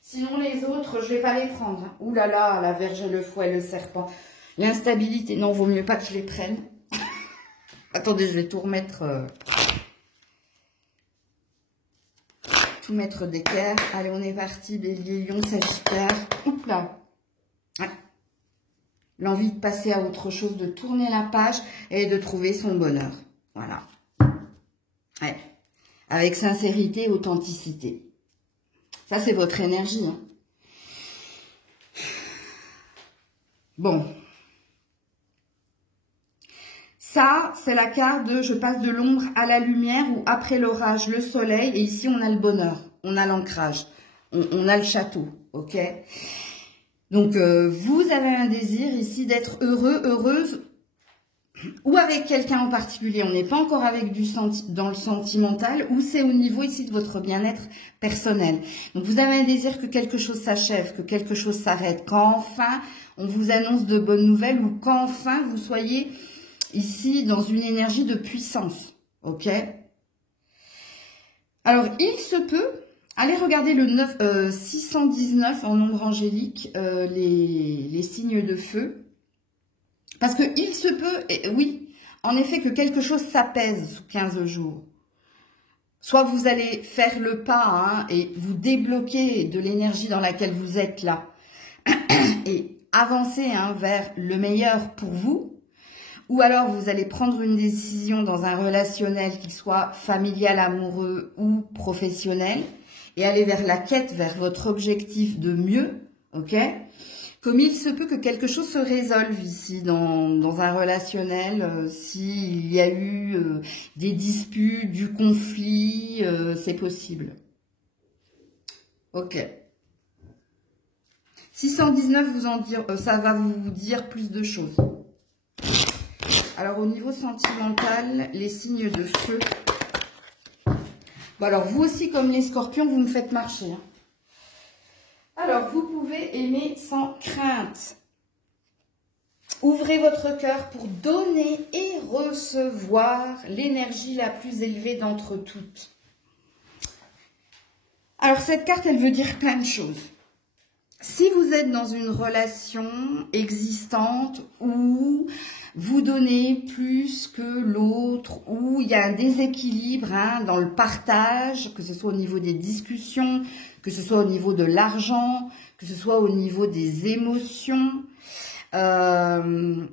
Sinon, les autres, je vais pas les prendre. Ouh là là, la Vierge, le fouet, le serpent. L'instabilité. Non, vaut mieux pas que je les prenne. Attendez, je vais tout remettre... tout mettre d'équerre. Allez, on est parti. Bélier, Lion, Sagittaire. Oups là. Ouais. L'envie de passer à autre chose, de tourner la page et de trouver son bonheur. Voilà. Ouais. Avec sincérité et authenticité. Ça, c'est votre énergie. Hein. Bon. Ça, c'est la carte de je passe de l'ombre à la lumière ou après l'orage, le soleil. Et ici, on a le bonheur, on a l'ancrage, on a le château, ok? Donc, vous avez un désir ici d'être heureux, heureuse ou avec quelqu'un en particulier. On n'est pas encore avec dans le sentimental ou c'est au niveau ici de votre bien-être personnel. Donc, vous avez un désir que quelque chose s'achève, que quelque chose s'arrête. Quand enfin, on vous annonce de bonnes nouvelles ou quand enfin, vous soyez ici dans une énergie de puissance. Ok? Alors, il se peut... Allez regarder le 619 en nombre angélique, les signes de feu. Parce que il se peut, oui, en effet, que quelque chose s'apaise sous 15 jours. Soit vous allez faire le pas hein, et vous débloquer de l'énergie dans laquelle vous êtes là. Et avancer hein, vers le meilleur pour vous. Ou alors vous allez prendre une décision dans un relationnel qui soit familial, amoureux ou professionnel. Et aller vers la quête, vers votre objectif de mieux, ok? Comme il se peut que quelque chose se résolve ici dans un relationnel, s'il y a eu des disputes, du conflit, c'est possible. Ok. 619, ça va vous dire plus de choses. Alors au niveau sentimental, les signes de feu... Bon, alors, vous aussi, comme les scorpions, vous me faites marcher. Hein. Alors, vous pouvez aimer sans crainte. Ouvrez votre cœur pour donner et recevoir l'énergie la plus élevée d'entre toutes. Alors, cette carte, elle veut dire plein de choses. Si vous êtes dans une relation existante où vous donnez plus que l'autre, où il y a un déséquilibre hein, dans le partage, que ce soit au niveau des discussions, que ce soit au niveau de l'argent, que ce soit au niveau des émotions, vous avez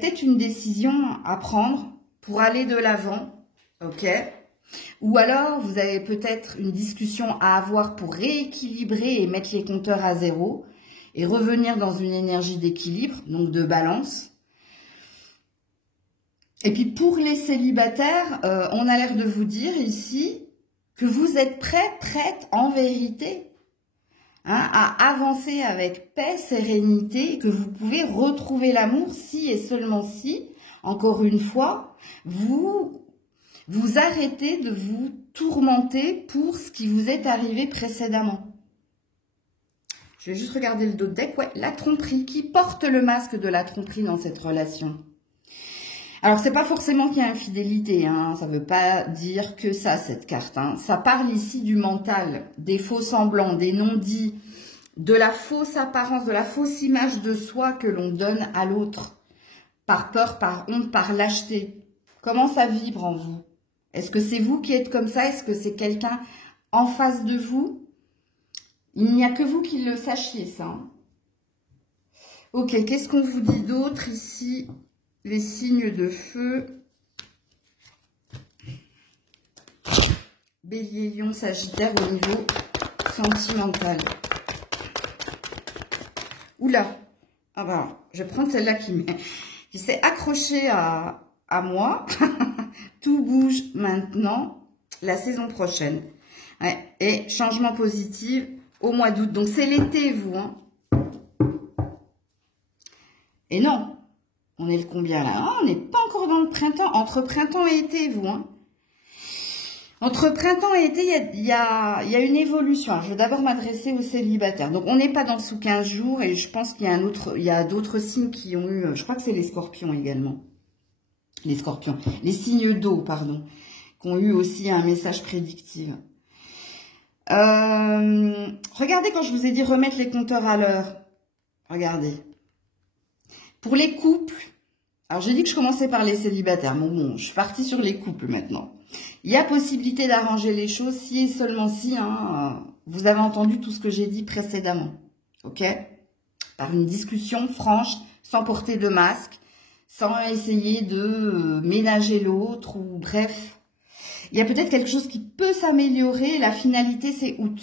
peut-être une décision à prendre pour aller de l'avant, ok? Ou alors, vous avez peut-être une discussion à avoir pour rééquilibrer et mettre les compteurs à zéro et revenir dans une énergie d'équilibre, donc de balance. Et puis, pour les célibataires, on a l'air de vous dire ici que vous êtes prête en vérité hein, à avancer avec paix, sérénité et que vous pouvez retrouver l'amour si et seulement si, encore une fois, vous arrêtez de vous tourmenter pour ce qui vous est arrivé précédemment. Je vais juste regarder le dos de deck. Ouais, la tromperie. Qui porte le masque de la tromperie dans cette relation? Alors, c'est pas forcément qu'il y a infidélité. Hein. Ça veut pas dire que ça, cette carte. Hein. Ça parle ici du mental, des faux semblants, des non-dits, de la fausse apparence, de la fausse image de soi que l'on donne à l'autre. Par peur, par honte, par lâcheté. Comment ça vibre en vous? Est-ce que c'est vous qui êtes comme ça? Est-ce que c'est quelqu'un en face de vous? Il n'y a que vous qui le sachiez, ça. Hein. Ok, qu'est-ce qu'on vous dit d'autre ici? Les signes de feu. Bélier, Lion, Sagittaire au niveau sentimental. Oula! Ah bah, je vais prendre celle-là qui s'est accrochée à moi. Tout bouge maintenant, la saison prochaine. Ouais. Et changement positif au mois d'août. Donc, c'est l'été, vous. Hein. Et non, on est le combien là? Ah, on n'est pas encore dans le printemps. Entre printemps et été, vous. Hein. Entre printemps et été, il y a une évolution. Alors, je vais d'abord m'adresser aux célibataires. Donc, on n'est pas dans sous 15 jours. Et je pense qu'il y a d'autres signes qui ont eu... Je crois que c'est les scorpions également. Les scorpions. Les signes d'eau, pardon. Qui ont eu aussi un message prédictif. Regardez quand je vous ai dit remettre les compteurs à l'heure. Regardez. Pour les couples, alors j'ai dit que je commençais par les célibataires. Bon, je suis partie sur les couples maintenant. Il y a possibilité d'arranger les choses si et seulement si vous avez entendu tout ce que j'ai dit précédemment. Ok? Par une discussion franche, sans porter de masque, sans essayer de ménager l'autre ou bref. Il y a peut-être quelque chose qui peut s'améliorer. La finalité, c'est août.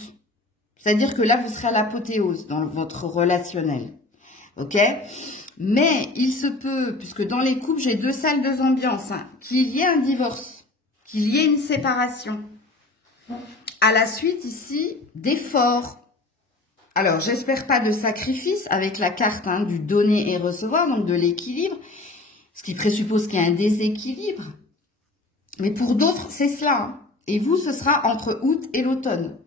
C'est-à-dire que là, vous serez à l'apothéose dans votre relationnel. Ok? Mais il se peut, puisque dans les couples, j'ai 2 salles, 2 ambiances, hein, qu'il y ait un divorce, qu'il y ait une séparation. À la suite, ici, d'efforts. Alors, j'espère pas de sacrifice avec la carte hein, du donner et recevoir, donc de l'équilibre, ce qui présuppose qu'il y a un déséquilibre. Mais pour d'autres, c'est cela. Hein. Et vous, ce sera entre août et l'automne.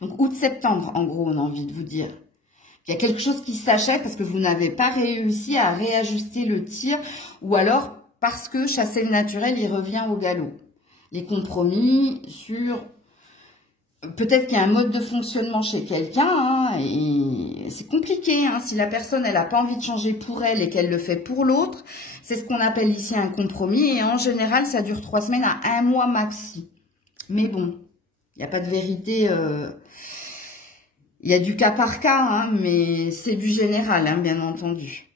Donc, août-septembre, en gros, on a envie de vous dire. Il y a quelque chose qui s'achève parce que vous n'avez pas réussi à réajuster le tir ou alors parce que chasser le naturel, il revient au galop. Les compromis sur... Peut-être qu'il y a un mode de fonctionnement chez quelqu'un hein, et c'est compliqué. Hein, si la personne, elle n'a pas envie de changer pour elle et qu'elle le fait pour l'autre, c'est ce qu'on appelle ici un compromis. Et en général, ça dure 3 semaines à 1 mois maxi. Mais bon, il n'y a pas de vérité... Il y a du cas par cas, hein, mais c'est du général, hein, bien entendu.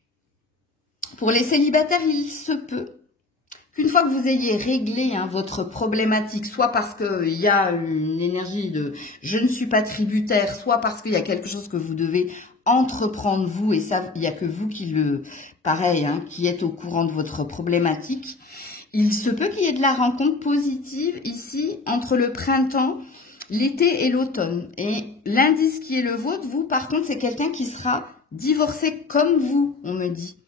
Pour les célibataires, il se peut qu'une fois que vous ayez réglé hein, votre problématique, soit parce qu'il y a une énergie de « je ne suis pas tributaire », soit parce qu'il y a quelque chose que vous devez entreprendre vous, et ça, il n'y a que vous qui le... Pareil, hein, qui êtes au courant de votre problématique. Il se peut qu'il y ait de la rencontre positive ici entre le printemps, l'été et l'automne. Et l'indice qui est le vôtre, vous, par contre, c'est quelqu'un qui sera divorcé comme vous, on me dit.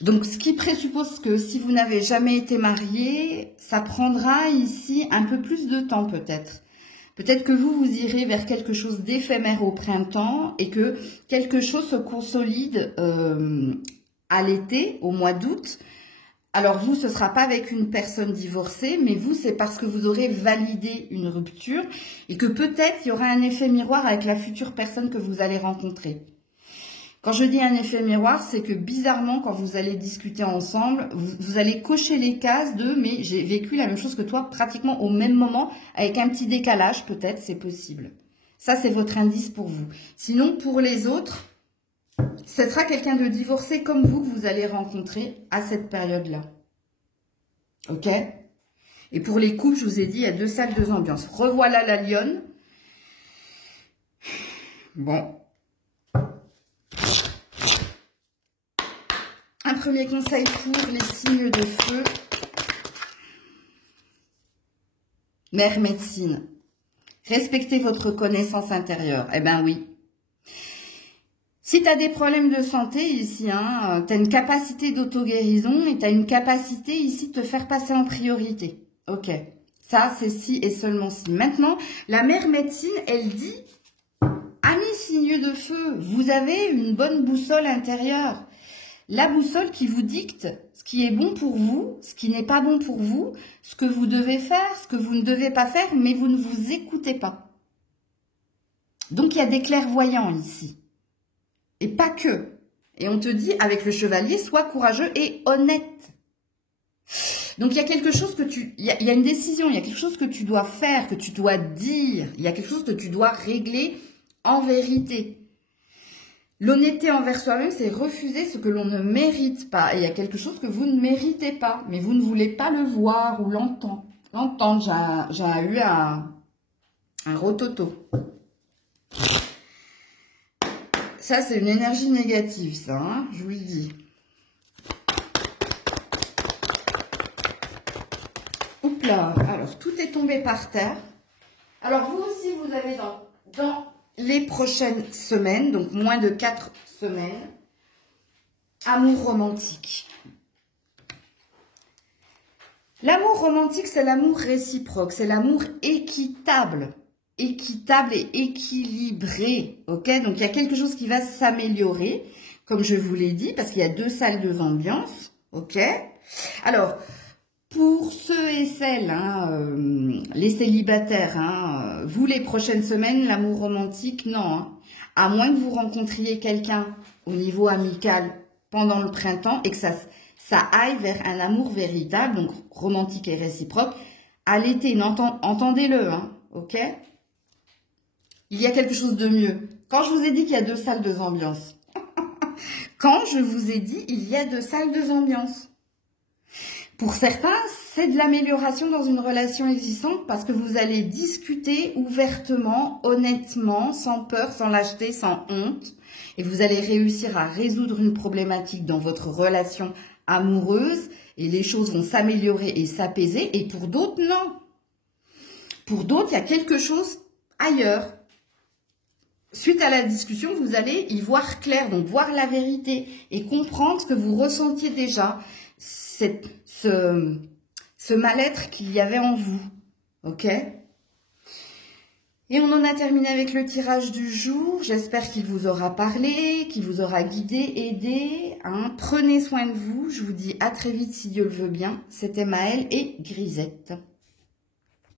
Donc, ce qui présuppose que si vous n'avez jamais été marié, ça prendra ici un peu plus de temps peut-être. Peut-être que vous irez vers quelque chose d'éphémère au printemps et que quelque chose se consolide à l'été, au mois d'août. Alors vous, ce ne sera pas avec une personne divorcée, mais vous, c'est parce que vous aurez validé une rupture et que peut-être il y aura un effet miroir avec la future personne que vous allez rencontrer. Quand je dis un effet miroir, c'est que bizarrement, quand vous allez discuter ensemble, vous allez cocher les cases de « mais j'ai vécu la même chose que toi pratiquement au même moment, avec un petit décalage peut-être, c'est possible ». Ça, c'est votre indice pour vous. Sinon, pour les autres... Ce sera quelqu'un de divorcé comme vous que vous allez rencontrer à cette période-là. Ok? Et pour les couples, je vous ai dit, il y a 2 salles, 2 ambiances. Revoilà la lionne. Bon. Un premier conseil pour les signes de feu. Mère médecine. Respectez votre connaissance intérieure. Eh ben oui. Si tu as des problèmes de santé ici, hein, tu as une capacité d'auto-guérison et tu as une capacité ici de te faire passer en priorité. Ok, ça c'est si et seulement si. Maintenant, la mère médecine, elle dit, amis signes de feu, vous avez une bonne boussole intérieure. La boussole qui vous dicte ce qui est bon pour vous, ce qui n'est pas bon pour vous, ce que vous devez faire, ce que vous ne devez pas faire, mais vous ne vous écoutez pas. Donc il y a des clairvoyants ici. Et pas que. Et on te dit, avec le chevalier, sois courageux et honnête. Donc, il y a quelque chose que il y a une décision, il y a quelque chose que tu dois faire, que tu dois dire. Il y a quelque chose que tu dois régler en vérité. L'honnêteté envers soi-même, c'est refuser ce que l'on ne mérite pas. Et il y a quelque chose que vous ne méritez pas, mais vous ne voulez pas le voir ou l'entendre. J'ai eu un rototo. Ça, c'est une énergie négative, ça, hein, je vous le dis. Oups là, alors tout est tombé par terre. Alors, vous aussi, vous avez dans les prochaines semaines, donc moins de 4 semaines, amour romantique. L'amour romantique, c'est l'amour réciproque, c'est l'amour équitable. Équitable et équilibré, ok? Donc, il y a quelque chose qui va s'améliorer, comme je vous l'ai dit, parce qu'il y a 2 salles, 2 ambiances, ok? Alors, pour ceux et celles, hein, les célibataires, hein, vous, les prochaines semaines, l'amour romantique, non. Hein, à moins que vous rencontriez quelqu'un au niveau amical pendant le printemps et que ça aille vers un amour véritable, donc romantique et réciproque, à l'été, entendez-le, hein, ok? Il y a quelque chose de mieux. Quand je vous ai dit qu'il y a 2 salles, 2 ambiances. Quand je vous ai dit il y a 2 salles, 2 ambiances. Pour certains, c'est de l'amélioration dans une relation existante parce que vous allez discuter ouvertement, honnêtement, sans peur, sans lâcheté, sans honte. Et vous allez réussir à résoudre une problématique dans votre relation amoureuse et les choses vont s'améliorer et s'apaiser. Et pour d'autres, non. Pour d'autres, il y a quelque chose ailleurs. Suite à la discussion, vous allez y voir clair, donc voir la vérité et comprendre ce que vous ressentiez déjà, ce mal-être qu'il y avait en vous. Ok ? Et on en a terminé avec le tirage du jour. J'espère qu'il vous aura parlé, qu'il vous aura guidé, aidé. Hein. Prenez soin de vous. Je vous dis à très vite si Dieu le veut bien. C'était Maëlle et Grisette.